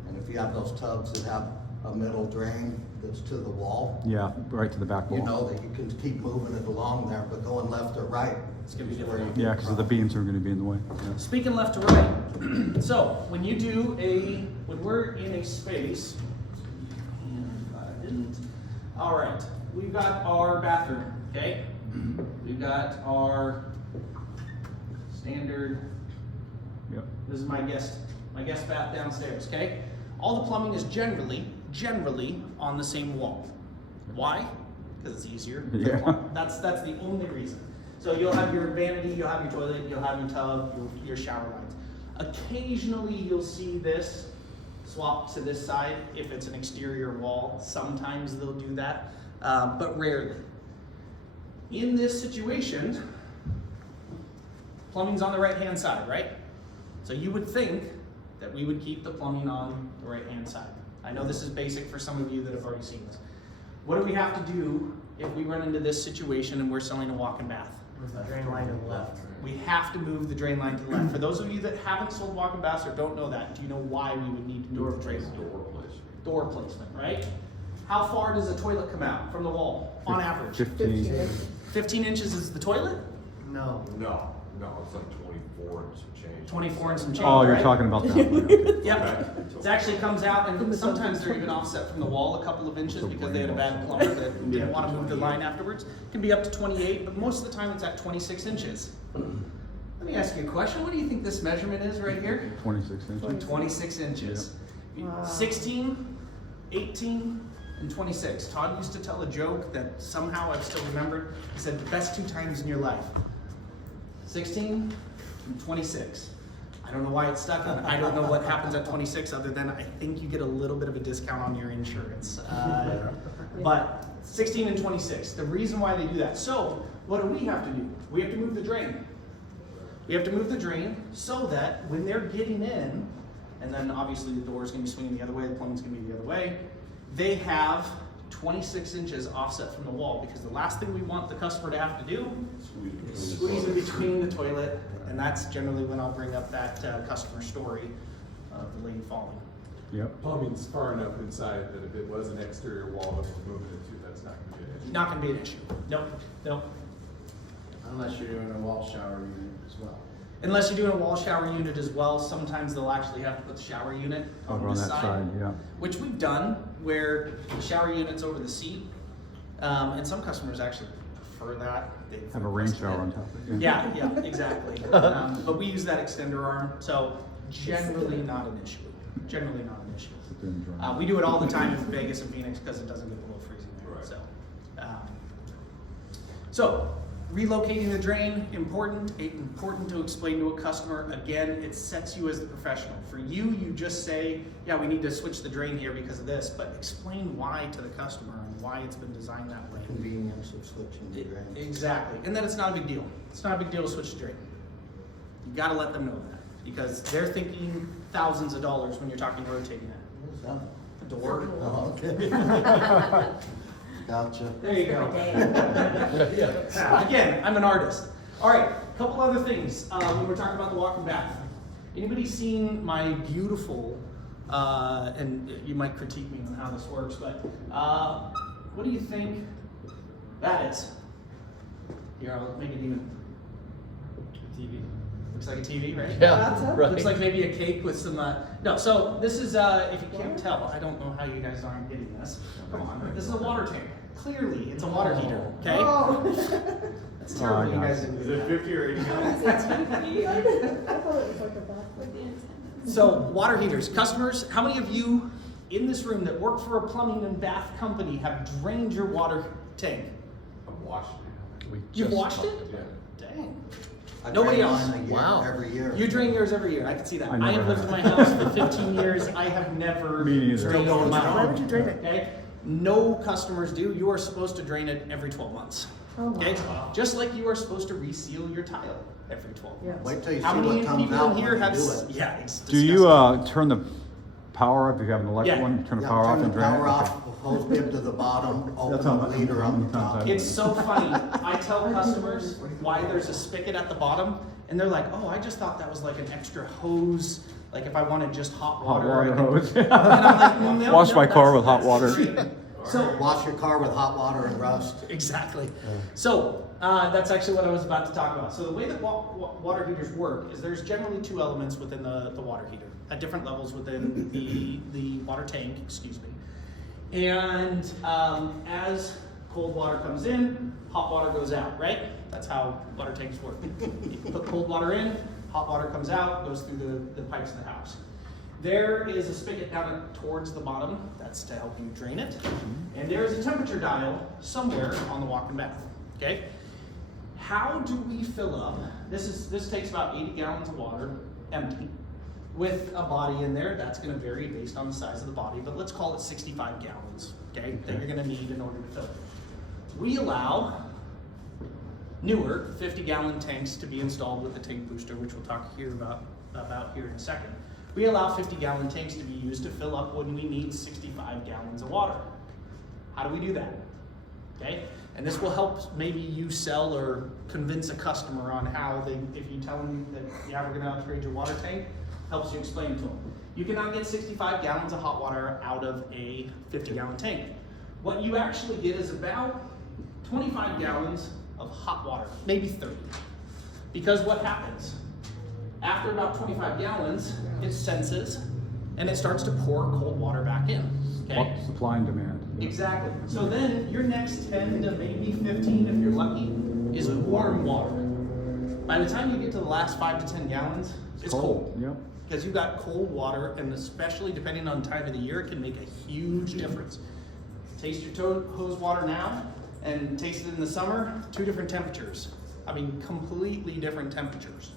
And if you have those tubs that have a middle drain that's to the wall, Yeah, right to the back you wall. know that you can keep moving it along there, but going left or right. It's gonna be is where you difficult. get Yeah, because the beams are gonna be in the way. Yeah. speaking left to right, so when we're in a space, I didn't, all right, we've got our bathroom, okay? We've got our standard, Yep. this is my guest bath downstairs, okay? All the plumbing is generally on the same wall. Why? Because it's easier. to Yeah. plumb. That's the only reason. So you'll have your vanity, you'll have your toilet, you'll have your tub, your shower lines. Occasionally you'll see this swap to this side if it's an exterior wall. Sometimes they'll do that, but rarely. In this situation, plumbing's on the right-hand side, right? So you would think that we would keep the plumbing on the right-hand side. I know this is basic for some of you that have already seen this. What do we have to do if we run into this situation and we're selling a walk-in bath? Move the drain line to the left. We have to move the drain line to the left. For those of you that haven't sold walk-in baths or don't know that, do you know why we would need to move the drain line? Door placement, right? How far does a toilet come out from the wall, on average? 15. 15 inches is the toilet? No. No, it's like 24 and some change. 24 and some change, Oh, you're right? talking about that one. Yep, it actually comes out, and sometimes they're even offset from the wall a couple of inches because they had a bad plumber that didn't want to move the line afterwards. It can be up to 28, but most of the time it's at 26 inches. Let me ask you a question. What do you think this measurement is right here? 26 inches. 26 inches. Wow. 16, 18, and 26. Todd used to tell a joke that somehow I've still remembered. He said the best 2 times in your life. 16 and 26. I don't know why it's stuck, and I don't know what happens at 26 other than I think you get a little bit of a discount on your insurance. But 16 and 26, the reason why they do that. So what do we have to do? We have to move the drain. We have to move the drain so that when they're getting in, and then obviously the door is going to be swinging the other way, the plumbing's going to be the other way, they have 26 inches offset from the wall, because the last thing we want the customer to have to do is squeeze in between the toilet, and that's generally when I'll bring up that customer story of the lady falling. Yep. Plumbing's far enough inside that if it was an exterior wall that we're moving it to, that's not gonna be an issue. Not going to be an issue. Nope, nope. Unless you're doing a wall shower unit as well. Unless you're doing a wall shower unit as well, sometimes they'll actually have to put the shower unit Over on on the that side, yeah. which we've done, where the shower unit's over the seat, and some customers actually prefer that. They've Have a rain requested shower it. on top of it. Yeah, exactly. But we use that extender arm, so generally not an issue. Generally not an issue. Sit there and dry. We do it all the time in Vegas and Phoenix because it doesn't get below freezing there. Right. So relocating the drain, important to explain to a customer. Again, it sets you as the professional. For you, you just say, yeah, we need to switch the drain here because of this, but explain why to the customer and why it's been designed that way. Convenience of switching the drain. Exactly, and then it's not a big deal. It's not a big deal to switch the drain. You gotta let them know that. because they're thinking thousands of dollars when you're talking rotating it. Where's that? A door. Oh, okay. Gotcha. There you go. Again, I'm an artist. All right, a couple other things. When we're talking about the walk-in bath. Anybody seen my beautiful, and you might critique me on how this works, but what do you think that is? Here, I'll make it even. TV. Looks like a TV, right? Yeah, Bathtub? right. Looks like maybe a cake with some, no, so this is, if you can't tell, I don't know how you guys aren't getting this. Come on, this is a water tank. Clearly, it's a water heater, okay? Oh. That's terrible, you guys didn't Is do it that. 50 or 80 gallons? I thought it was like a bathroom. So, water heaters, customers, how many of you in this room that work for a plumbing and bath company have drained your water tank? I've watched We You've just washed it? it. Yeah. Dang. I Nobody drain else? mine a year, Wow. every year. You drain yours every year, I can see that. I I never have lived in have. my house for 15 years, I have never Me neither. drained Still going mine. strong. Why would you drain it? Okay? No customers do. You are supposed to drain it every 12 months. Oh my Okay? God. Just like you are supposed to reseal your tile every 12 Yeah. months. Wait till you see How many what comes people out in here when you have? do it. Yeah, it's Do you, disgusting. turn the power off, if you have an electric Yeah. one, turn the Yeah, power off turn and the drain it? power Okay. off, hose bib to the bottom, open That's the how leader on the many times top. I've It's so funny. I tell customers why there's a spigot at the bottom, and they're like, "Oh, I just thought that was like an extra hose. Like if I wanted just hot Hot water." water I could-" hose. And I'm like, "No, Wash no, my car that's- with hot that's water. cheating." So Wash your car with hot water and rust. exactly. So that's actually what I was about to talk about. So the way that water heaters work is there's generally two elements within the water heater at different levels within the water tank. Excuse me. And as cold water comes in, hot water goes out. Right? That's how water tanks work. You put cold water in, hot water comes out, goes through the pipes in the house. There is a spigot down towards the bottom, that's to help you drain it. And there is a temperature dial somewhere on the walk-in bath, okay? How do we fill up, this takes about 80 gallons of water, empty, with a body in there. That's gonna vary based on the size of the body, but let's call it 65 gallons, okay? That you're gonna need in order to fill it. We allow newer 50-gallon tanks to be installed with the tank booster, which we'll talk here about here in a second. We allow 50-gallon tanks to be used to fill up when we need 65 gallons of water. How do we do that? Okay, and this will help maybe you sell or convince a customer on how they, if you tell them that, yeah, we're gonna upgrade your water tank, helps you explain to them. You cannot get 65 gallons of hot water out of a 50-gallon tank. What you actually get is about 25 gallons of hot water, maybe 30. Because what happens? After about 25 gallons, it senses and it starts to pour cold water back in, okay? Supply and demand. Exactly. So then your next 10 to maybe 15, if you're lucky, is warm water. By the time you get to the last 5 to 10 gallons, it's cold. Yep. Because you've got cold water, and especially depending on time of the year, it can make a huge difference. Taste your hose water now and taste it in the summer, 2 different temperatures. I mean, completely different temperatures.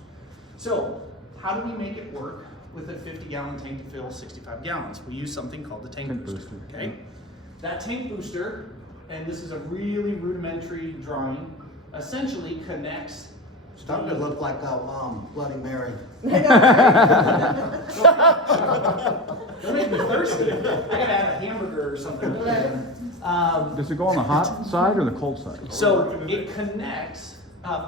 So, how do we make it work with a 50-gallon tank to fill 65 gallons? We use something called the tank booster, okay? That tank booster, and this is a really rudimentary drawing, essentially connects. Starting to look like a Bloody Mary. Don't make me thirsty. I gotta have a hamburger or something. Does it go on the hot side or the cold side? So it connects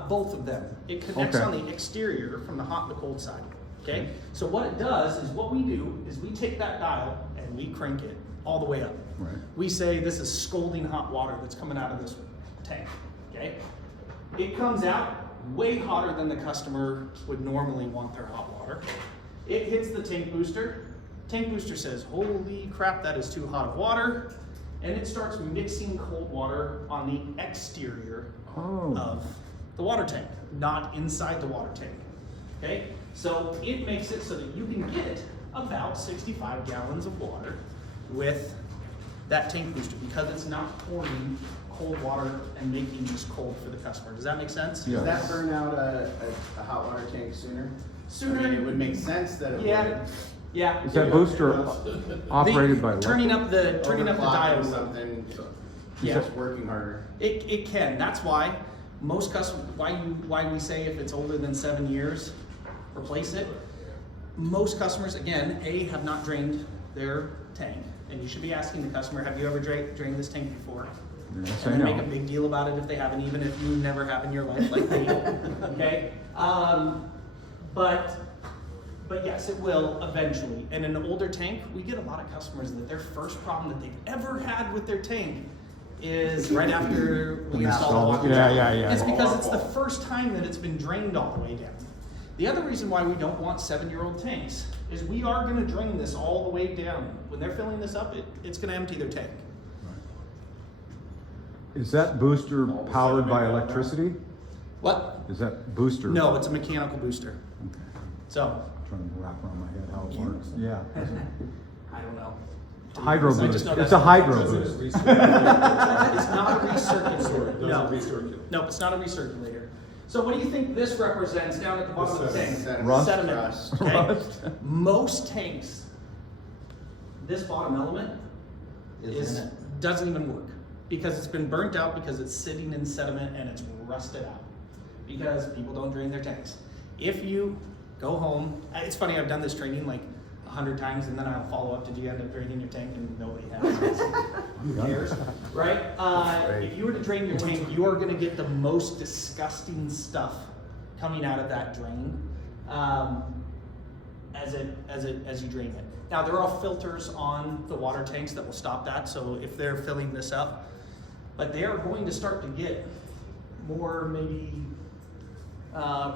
both of them. It connects Okay. on the exterior from the hot and the cold side. Okay? So what it does is what we do is we take that dial and we crank it all the way up. Right. We say this is scalding hot water that's coming out of this tank. Okay? It comes out way hotter than the customer would normally want their hot water. It hits the tank booster. Tank booster says, holy crap, that is too hot of water. And it starts mixing cold water on the exterior of the water tank, not inside the water tank. Okay? So it makes it so that you can get about 65 gallons of water with that tank booster because it's not pouring cold water and making this cold for the customer. Does that make sense? Yeah. Does that burn out a hot water tank sooner? Sooner. I mean, it would make sense that it Yeah. would. Yeah. Is that booster operated by turning electric? up the Overclock dial. or something, so Yeah. it's working harder. It can. That's why most customers, why we say if it's older than 7 years, replace it. most customers, again, have not drained their tank. And you should be asking the customer, have you ever drained this tank before? Yes, And I then make know. a big deal about it if they haven't, even if you never have in your life like me, okay? But yes, it will eventually. And in an older tank, we get a lot of customers that their first problem that they've ever had with their tank is right after we install the water Yeah, jet. yeah, yeah. It's because it's the first time that it's been drained all the way down. The other reason why we don't want 7-year-old tanks is we are gonna drain this all the way down. When they're filling this up, it's gonna empty their tank. Is that booster powered by electricity? What? Is that booster? No, it's a mechanical booster. Okay. So, Trying to wrap around my head how it works. Yeah. I don't know. Hydro I just boost. know It's that's a what hydro it is. boost. It's not a recirculator. Those No. are recirculated. No, it's not a recirculator. So what do you think this represents down at the bottom of the tank? Rust. Sediment. Rust. Okay? Rust. Most tanks, this bottom element Is in it. doesn't even work because it's been burnt out because it's sitting in sediment and it's rusted out because people don't drain their tanks. If you go home, it's funny, I've done this training like 100 times and then I'll follow up, did you end up draining your tank? And nobody has. Who cares, right? If you were to drain your tank, you are gonna get the most disgusting stuff coming out of that drain as you drain it. Now, there are filters on the water tanks that will stop that, so if they're filling this up, but they are going to start to get more maybe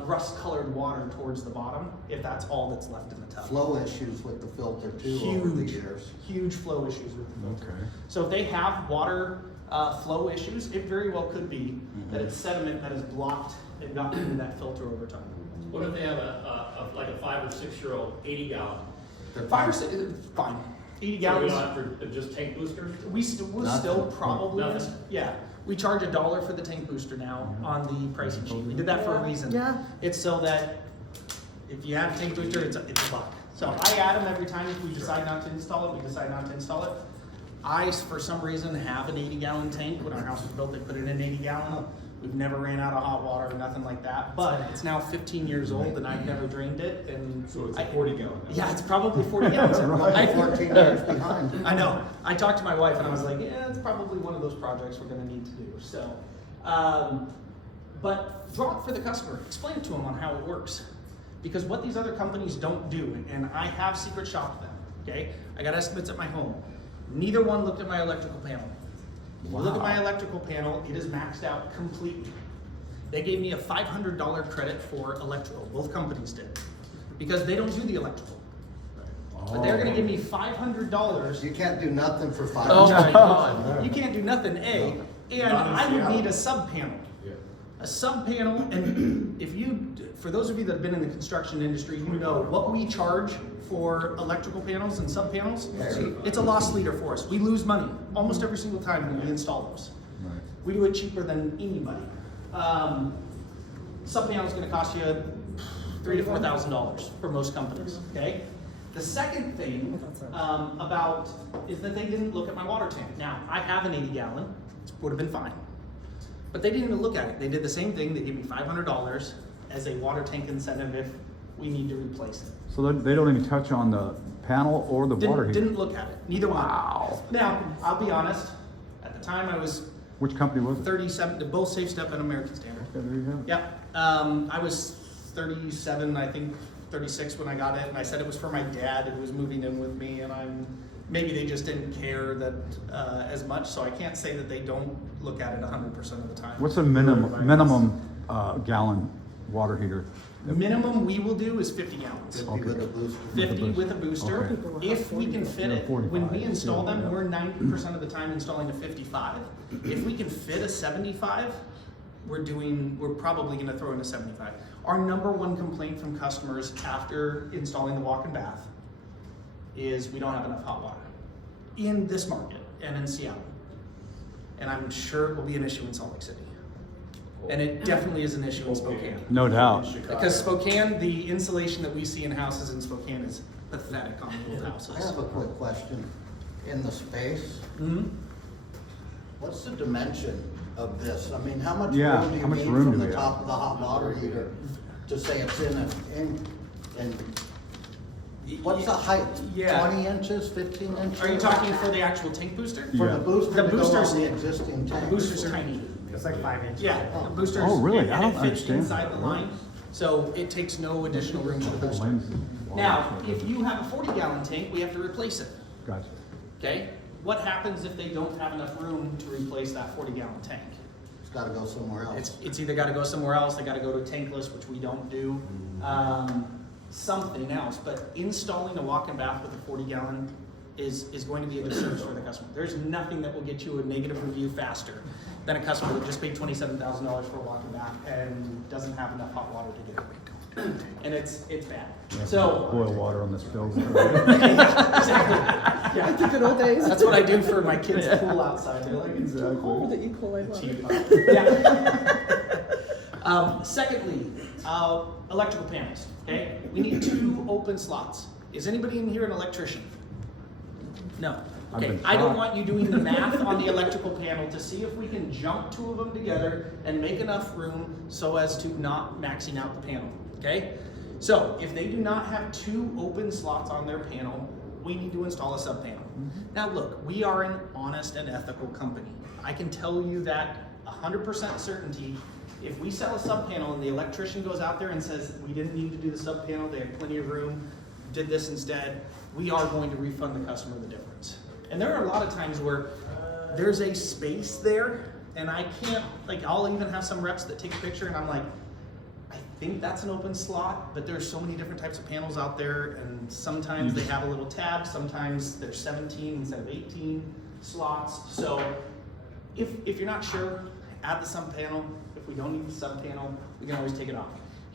rust-colored water towards the bottom, if that's all that's left in the tub. Flow issues with the filter too over the years. Huge flow issues with the filter. Okay. So if they have water flow issues, it very well could be that it's sediment that has blocked and gotten into that filter over time. What if they have like a 5 or 6 year old 80 gallon? 5 or 6, fine. 80 So we gallons. don't have to just tank boosters? We'll still Nothing. probably, Nothing. yeah. We charge $1 for the tank booster now on the pricing sheet. We did that for a reason. Yeah. It's so that if you have a tank booster, it's $1. So I add them every time if we decide not to install it, we decide not to install it. I, for some reason, have an 80-gallon tank. When our house was built, they put it in 80-gallon. We've never ran out of hot water or nothing like that. But it's now 15 years old and I've never drained it. And So it's a 40 gallon. yeah, it's probably 40 gallons. We're 14 years behind. I know. I talked to my wife and I was like, yeah, it's probably one of those projects we're gonna need to do. So, but draw it for the customer. Explain it to them on how it works. Because what these other companies don't do, and I have secret shopped them, okay? I got estimates at my home. Neither one looked at my electrical panel. If you look at my electrical panel, it is maxed out completely. They gave me a $500 credit for electrical, both companies did, because they don't do the electrical. But they're gonna give me $500. You can't do nothing for 5 Oh years. my God. You can't do nothing, A, and I would need a sub panel. Yeah. A sub panel, and if you, for those of you that have been in the construction industry, you know what we charge for electrical panels and sub panels. It's a loss leader for us. We lose money almost every single time when we install those. Right. We do it cheaper than anybody. Sub panel is going to cost you $3,000 to $4,000 for most companies. Okay. The second thing about is that they didn't look at my water tank. Now I have an 80-gallon, would have been fine, but they didn't even look at it. They did the same thing. They gave me $500 as a water tank incentive if we need to replace it. So they don't even touch on the panel or the water heater? Didn't look at it. Neither one. Wow. Now I'll be honest. At the time I was Which company was it? 37. Both Safe Step and American Standard. Okay, there you have it. Yep. I was 37, I think 36 when I got it, and I said it was for my dad who was moving in with me, and maybe they just didn't care that as much, so I can't say that they don't look at it 100% of the time. What's the minimum gallon water heater? Minimum we will do is 50 gallons. 50 with a booster. 50 with a booster. Okay. If we can fit it, when 45, we install yeah. them, we're 90% of the time installing a 55. If we can fit a 75, we're probably gonna throw in a 75. Our number one complaint from customers after installing the walk-in bath is we don't have enough hot water in this market and in Seattle. And I'm sure it will be an issue in Salt Lake City. And it definitely is an issue in Spokane. No doubt. Because Spokane, the insulation that we see in houses in Spokane is pathetic on the old I houses. have a quick question. In the space, Mhm. what's the dimension of this? I mean, how much Yeah, room do how you much need room from do the we have? top of the hot water heater to say it's in What's the height? Yeah. 20 inches, 15 inches? Are you talking for the actual tank booster? For Yeah. the booster The to go boosters- on the existing tank? Booster's tiny. It's like 5 inches. Yeah, the boosters. Oh, really? and I don't it fits understand inside that. the line, so it takes no additional room for the booster. Mine's- Now, if you have a 40-gallon tank, we have to replace it, Gotcha. okay? What happens if they don't have enough room to replace that 40-gallon tank? It's gotta go somewhere else. It's either gotta go somewhere else, they gotta go to tankless, which we don't do, something else, but installing a walk-in bath with a 40-gallon is going to be a good service for the customer. There's nothing that will get you a negative review faster than a customer that just paid $27,000 for a walk-in bath and doesn't have enough hot water to get it. And it's bad. So, Boil water on the stove. exactly. Like Yeah. the good old days. That's what I do for my kids' pool outside. They're like, it's too For cold. the E. coli water. Cheap. Yeah. Secondly, electrical panels, okay? We need 2 open slots. Is anybody in here an electrician? No. I've Okay, been I don't taught. want you doing the math on the electrical panel to see if we can jump 2 of them together and make enough room so as to not maxing out the panel, okay? So if they do not have 2 open slots on their panel, we need to install a sub panel. Now look, we are an honest and ethical company. I can tell you that 100% certainty, if we sell a sub panel and the electrician goes out there and says, we didn't need to do the sub panel, they had plenty of room, did this instead, we are going to refund the customer the difference. And there are a lot of times where there's a space there and I can't, like I'll even have some reps that take a picture and I'm like, I think that's an open slot, but there's so many different types of panels out there and sometimes they have a little tab, sometimes there's 17 instead of 18 slots. So if you're not sure, add the sub panel. If we don't need the sub panel, we can always take it off.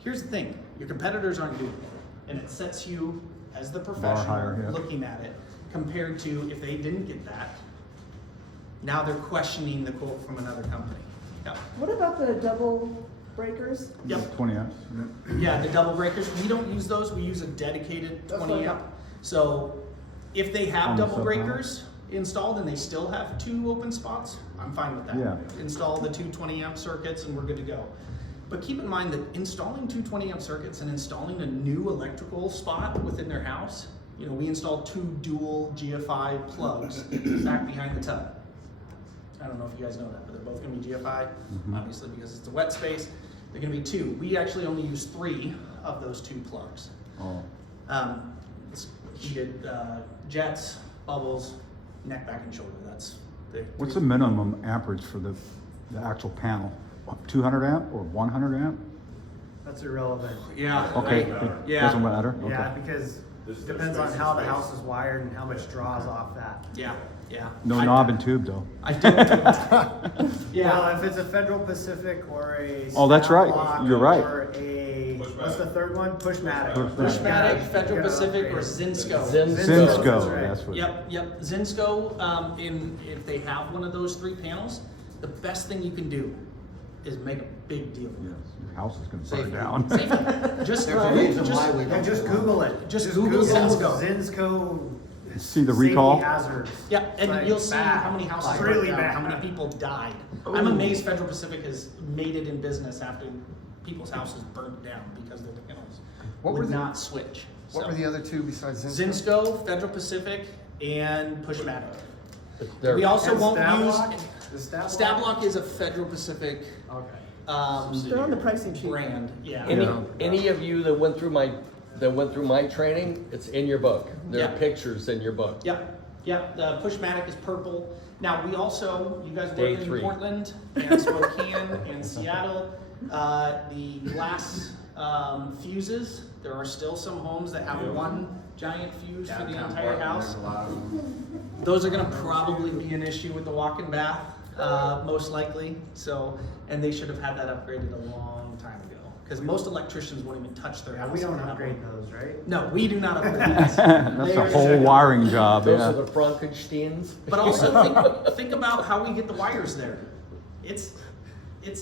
Here's the thing, your competitors aren't doing it and it sets you as the professional higher, yeah. looking at it compared to if they didn't get that, now they're questioning the quote from another company. Yep. What about the double breakers? Yep. 20 amps. Yeah, the double breakers, we don't use those, we use a dedicated That's 20 what I amp. So if they On have the double sub breakers installed and they still have 2 open spots, I'm fine with that. Yeah. Install the 2 20 amp circuits and we're good to go. But keep in mind that installing 2 20 amp circuits and installing a new electrical spot within their house, you know, we installed 2 dual GFI plugs back behind the tub. I don't know if you guys know that, but they're both gonna be GFI, obviously because it's a wet space. They're gonna be 2. We actually only use 3 of those 2 plugs. Oh. It's heated jets, bubbles, neck, back, and shoulder. That's the What's the minimum amperage for the actual panel? 200 amp or 100 amp? That's irrelevant. Yeah. Okay, right. it Yeah. doesn't matter? Yeah, Okay. because This is it their depends on space how and the space. house is wired and how much draws off that. Yeah. Yeah. No I- knob and tube though. I don't. Yeah. Well, if it's a Federal Pacific or a. Oh, that's right. Snap-lock You're right. Or a, Pushmatic. what's the third one? Pushmatic. Pushmatic, Yeah, Federal you gotta Pacific, or upgrade it. Zinsco. Zinsco, That's right. that's what. Yep. Zinsco. If they have one of those 3 panels, the best thing you can do is make a big deal. Yes, your house is gonna Safety. burn down. Safety. Just There's a reason why we And don't. just do Google it. Just Google Zinsco. Zinsco. See the recall? Safety hazards. Yeah, and Like, you'll see bad. how many houses Like, burned really down, bad. how many people died. I'm amazed Federal Pacific has made it in business after people's houses burned down because their panels What would were the- not switch. What So, were the other 2 besides Zinsco? Zinsco, Federal Pacific, and Pushmatic. They're- We also And won't Stablock? use, The Stablock? Stablock is a Federal Pacific Okay. They're on the pricing sheet. brand, yeah. Any of you that went through my training, it's in your book. There Yeah. are pictures in your book. Yep, the Pushmatic is purple. Now, we also, you guys Day work in 3. Portland and Spokane and Seattle. The glass fuses, there are still some homes that have one giant fuse for the entire house. Those are gonna probably be an issue with the walk-in bath, most likely. So, and they should have had that upgraded a long time ago. Because most electricians won't even touch their Yeah, house. we don't if they have upgrade one. those, right? No, we do not upgrade these. That's They a are whole just- wiring job, Those yeah. are the Frankensteins. But also think about how we get the wires there. It's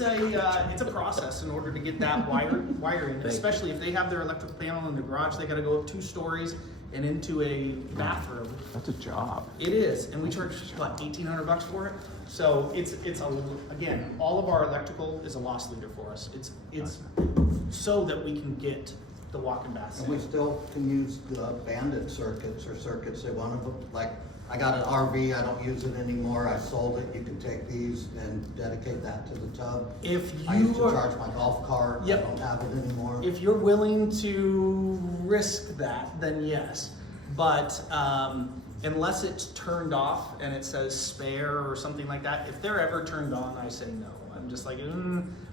a process in order to get that wiring, especially if they have their electrical panel in the garage. They got to go up 2 stories and into a bathroom. That's a job. It is, and we charge what, $1,800 for it. So again, all of our electrical is a loss leader for us. It's so that we can get the walk-in bath. And we still can use the banded circuits or circuits they want to, like, I got an RV, I don't use it anymore, I sold it, you can take these and dedicate that to the tub. If I used you to are, charge my golf cart, I Yep. don't have it anymore. if you're willing to risk that, then yes. But unless it's turned off and it says spare or something like that, if they're ever turned on, I say no. I'm just like,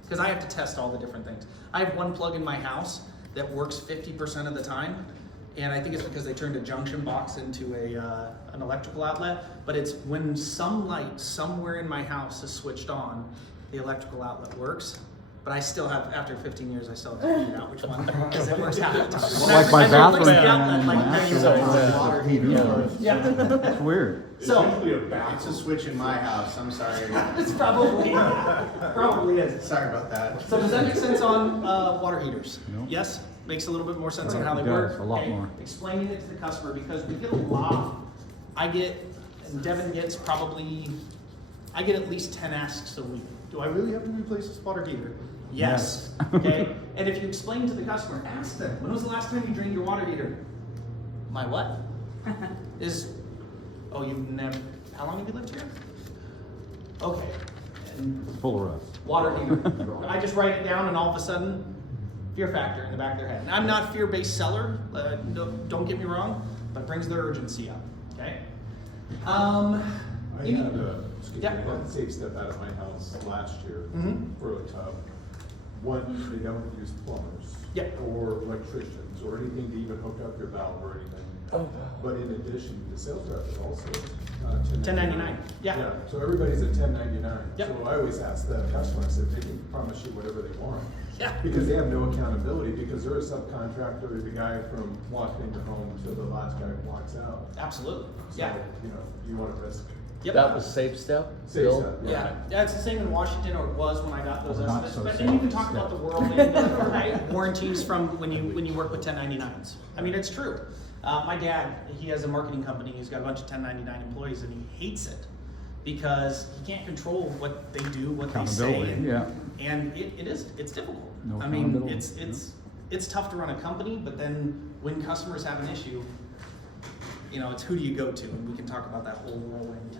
because I have to test all the different things. I have one plug in my house that works 50% of the time, and I think it's because they turned a junction box into an electrical outlet. But it's when some light somewhere in my house is switched on, the electrical outlet works. But I still have, after 15 years, I still have to figure out which one, because it works half the time. Like my I bathroom replaced the fan outlet and like my 9 years actual ago. Water heater. Yeah. It's weird. It's So- usually a It's a bathroom. switch in my house, I'm sorry. It's probably is. Sorry about that. So does that make sense on water heaters? No. Yes? Makes a little bit more sense on Right, how they it does, work? a lot Okay. more. Explaining it to the customer, because we get a lot, and Devin gets probably, I get at least 10 asks a week. Do I really have to replace this water heater? Yes, okay? And if you explain to the customer, ask them, when was the last time you drained your water heater? My what? You've never, how long have you lived here? Okay. And It's full of rust. water heater. I just write it down and all of a sudden, fear factor in the back of their head. And I'm not a fear-based seller, don't get me wrong, but it brings their urgency up, okay? I Any- had a, excuse me, I Yeah. had a safe step out of my house last year Mhm. for a tub. One, they don't use plumbers. Yeah. Or electricians, or anything to even hook up your valve or anything. But in addition, the sales rep is also 1099, yeah. Yeah, so everybody's at 1099. Yep. So I always ask the customer, I said, they can promise you whatever they want. Yeah. Because they have no accountability, because they're a subcontractor, the guy from walking in the home to the last guy who walks out. Absolutely, So, yeah. you know, you wanna risk. Yep. That was Safe Step? Safe Bill? Step, Yeah, it's the same in Washington, or it was when I got those Not estimates. so But then you can safe. talk about the world and right? Warranties from when you work with 1099s. I mean, it's true. My dad, he has a marketing company. He's got a bunch of 1099 employees, and he hates it because he can't control what they do, what they say, Accountability, yeah. and it's difficult. No I mean, accountability, it's tough to run a company, but then when customers have an issue, it's who do you go to, and we can talk about that whole whirlwind.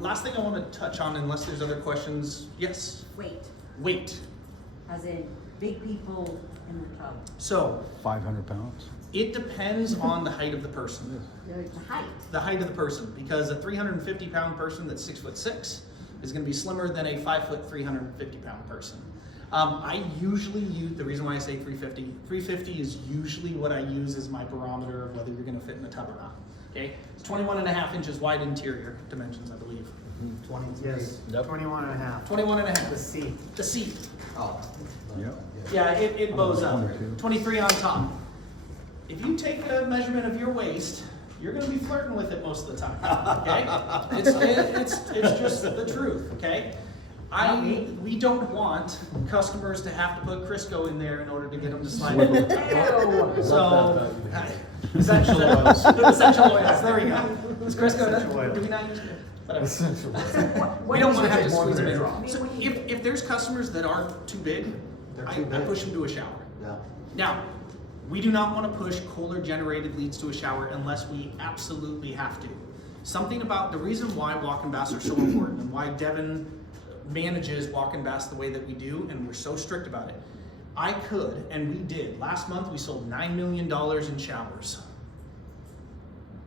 Last thing I want to touch on, unless there's other questions, yes, weight. As in big people in the tub. So 500 pounds. it depends on the height of the person. The height. The height of the person, because a 350-pound person that's 6'6" is going to be slimmer than a 5', 350-pound person. I usually use, the reason why I say 350 is usually what I use as my barometer of whether you're going to fit in the tub or not. Okay, it's 21.5 inches wide interior dimensions, I believe. 23. Yes, Yep. 21 and a half. 21.5. The seat. The seat. Oh. Yep. Yeah, it bows up. 22. 23 on top. If you take a measurement of your waist, you're going to be flirting with it most of the time. Okay, it's just the truth. Okay, we don't want customers to have to put Crisco in there in order to get them to slide in. So essential oils. Essential oils. There we go. Is Crisco? Do we not use it? Whatever. We don't want to have to squeeze them in. So if there's customers that are too big, I push them to a shower. Yeah. Now, we do not want to push Kohler-generated leads to a shower unless we absolutely have to. Something about the reason why walk-in baths are so important and why Devin manages walk-in baths the way that we do, and we're so strict about it. I could, and we did. Last month, we sold $9 million in showers.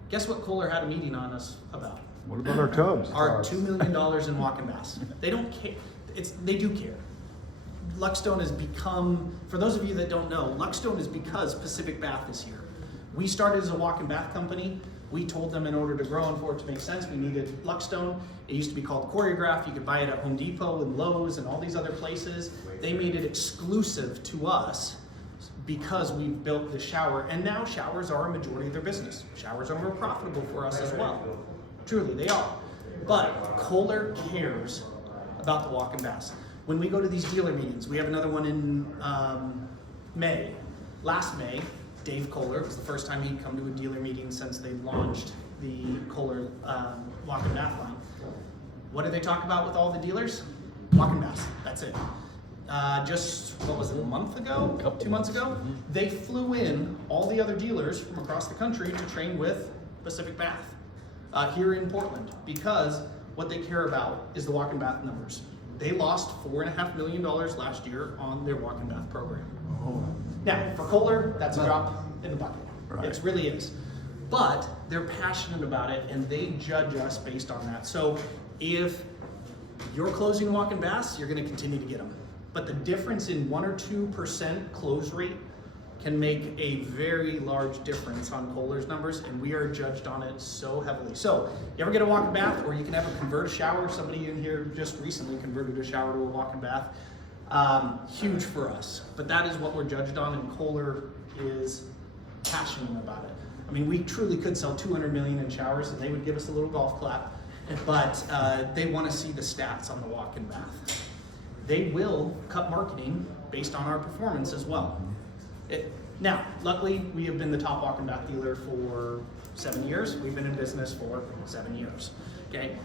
Guess what Kohler had a meeting on us about? What about our tubs? Are $2 million in walk-in baths. They don't care. They do care. Luckstone has become, for those of you that don't know, Luckstone is because Pacific Bath is here. We started as a walk-in bath company. We told them in order to grow and for it to make sense, we needed Luckstone. It used to be called Choreograph. You could buy it at Home Depot and Lowe's and all these other places. They made it exclusive to us because we built the shower, and now showers are a majority of their business. Showers are more profitable for us as well. Truly, they are. But Kohler cares about the walk-in baths. When we go to these dealer meetings, we have another one in May. Last May, Dave Kohler, it was the first time he'd come to a dealer meeting since they launched the Kohler walk-in bath line. What do they talk about with all the dealers? Walk-in baths, that's it. just, what was it, a month ago? Couple 2 months months. ago? They flew in all the other dealers from across the country to train with Pacific Bath here in Portland, because what they care about is the walk-in bath numbers. They lost $4.5 million last year on their walk-in bath program. Now, for Kohler, that's a drop in the bucket. Right. It really is. But they're passionate about it and they judge us based on that. So if you're closing walk-in baths, you're gonna continue to get them. But the difference in 1 or 2% close rate can make a very large difference on Kohler's numbers, and we are judged on it so heavily. So, you ever get a walk-in bath, or you can ever convert a shower? Somebody in here just recently converted a shower to a walk-in bath. Huge for us, but that is what we're judged on, and Kohler is passionate about it. I mean, we truly could sell 200 million in showers, and they would give us a little golf clap, but they want to see the stats on the walk-in bath. They will cut marketing based on our performance as well. Now, luckily, we have been the top walk-in bath dealer for 7 years. We've been in business for 7 years, okay?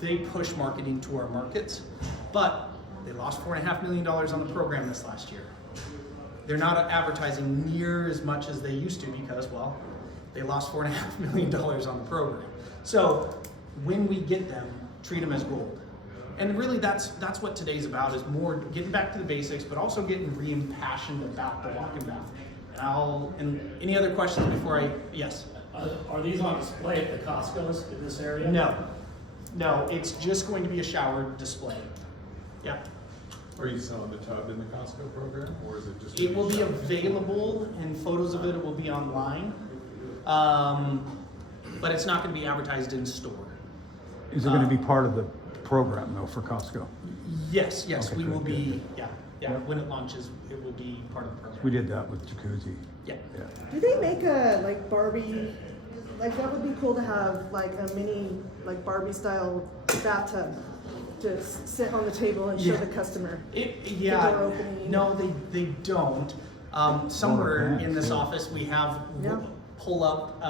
They push marketing to our markets, but they lost $4.5 million on the program this last year. They're not advertising near as much as they used to because, well, they lost $4.5 million on the program. So when we get them, treat them as gold. And really that's what today's about, is more getting back to the basics, but also getting re-impassioned about the walk-in bath. And any other questions before yes? Are these on display at the Costco's in this area? No, it's just going to be a shower display. Yeah. Are you selling the tub in the Costco program, or is it just? It will be available, and photos of it will be online, but it's not going to be advertised in store. Is it gonna be part of the program though for Costco? Yes, Okay, we will good, be, good. yeah, when it launches, it will be part of the program. We did that with jacuzzi. Yeah. Yeah. Do they make a like Barbie? Like that would be cool to have like a mini like Barbie style bathtub to sit on the table and show Yeah. the customer. Yeah, door opening. no, they don't. Somewhere in this yeah. office, we have Yeah. pull up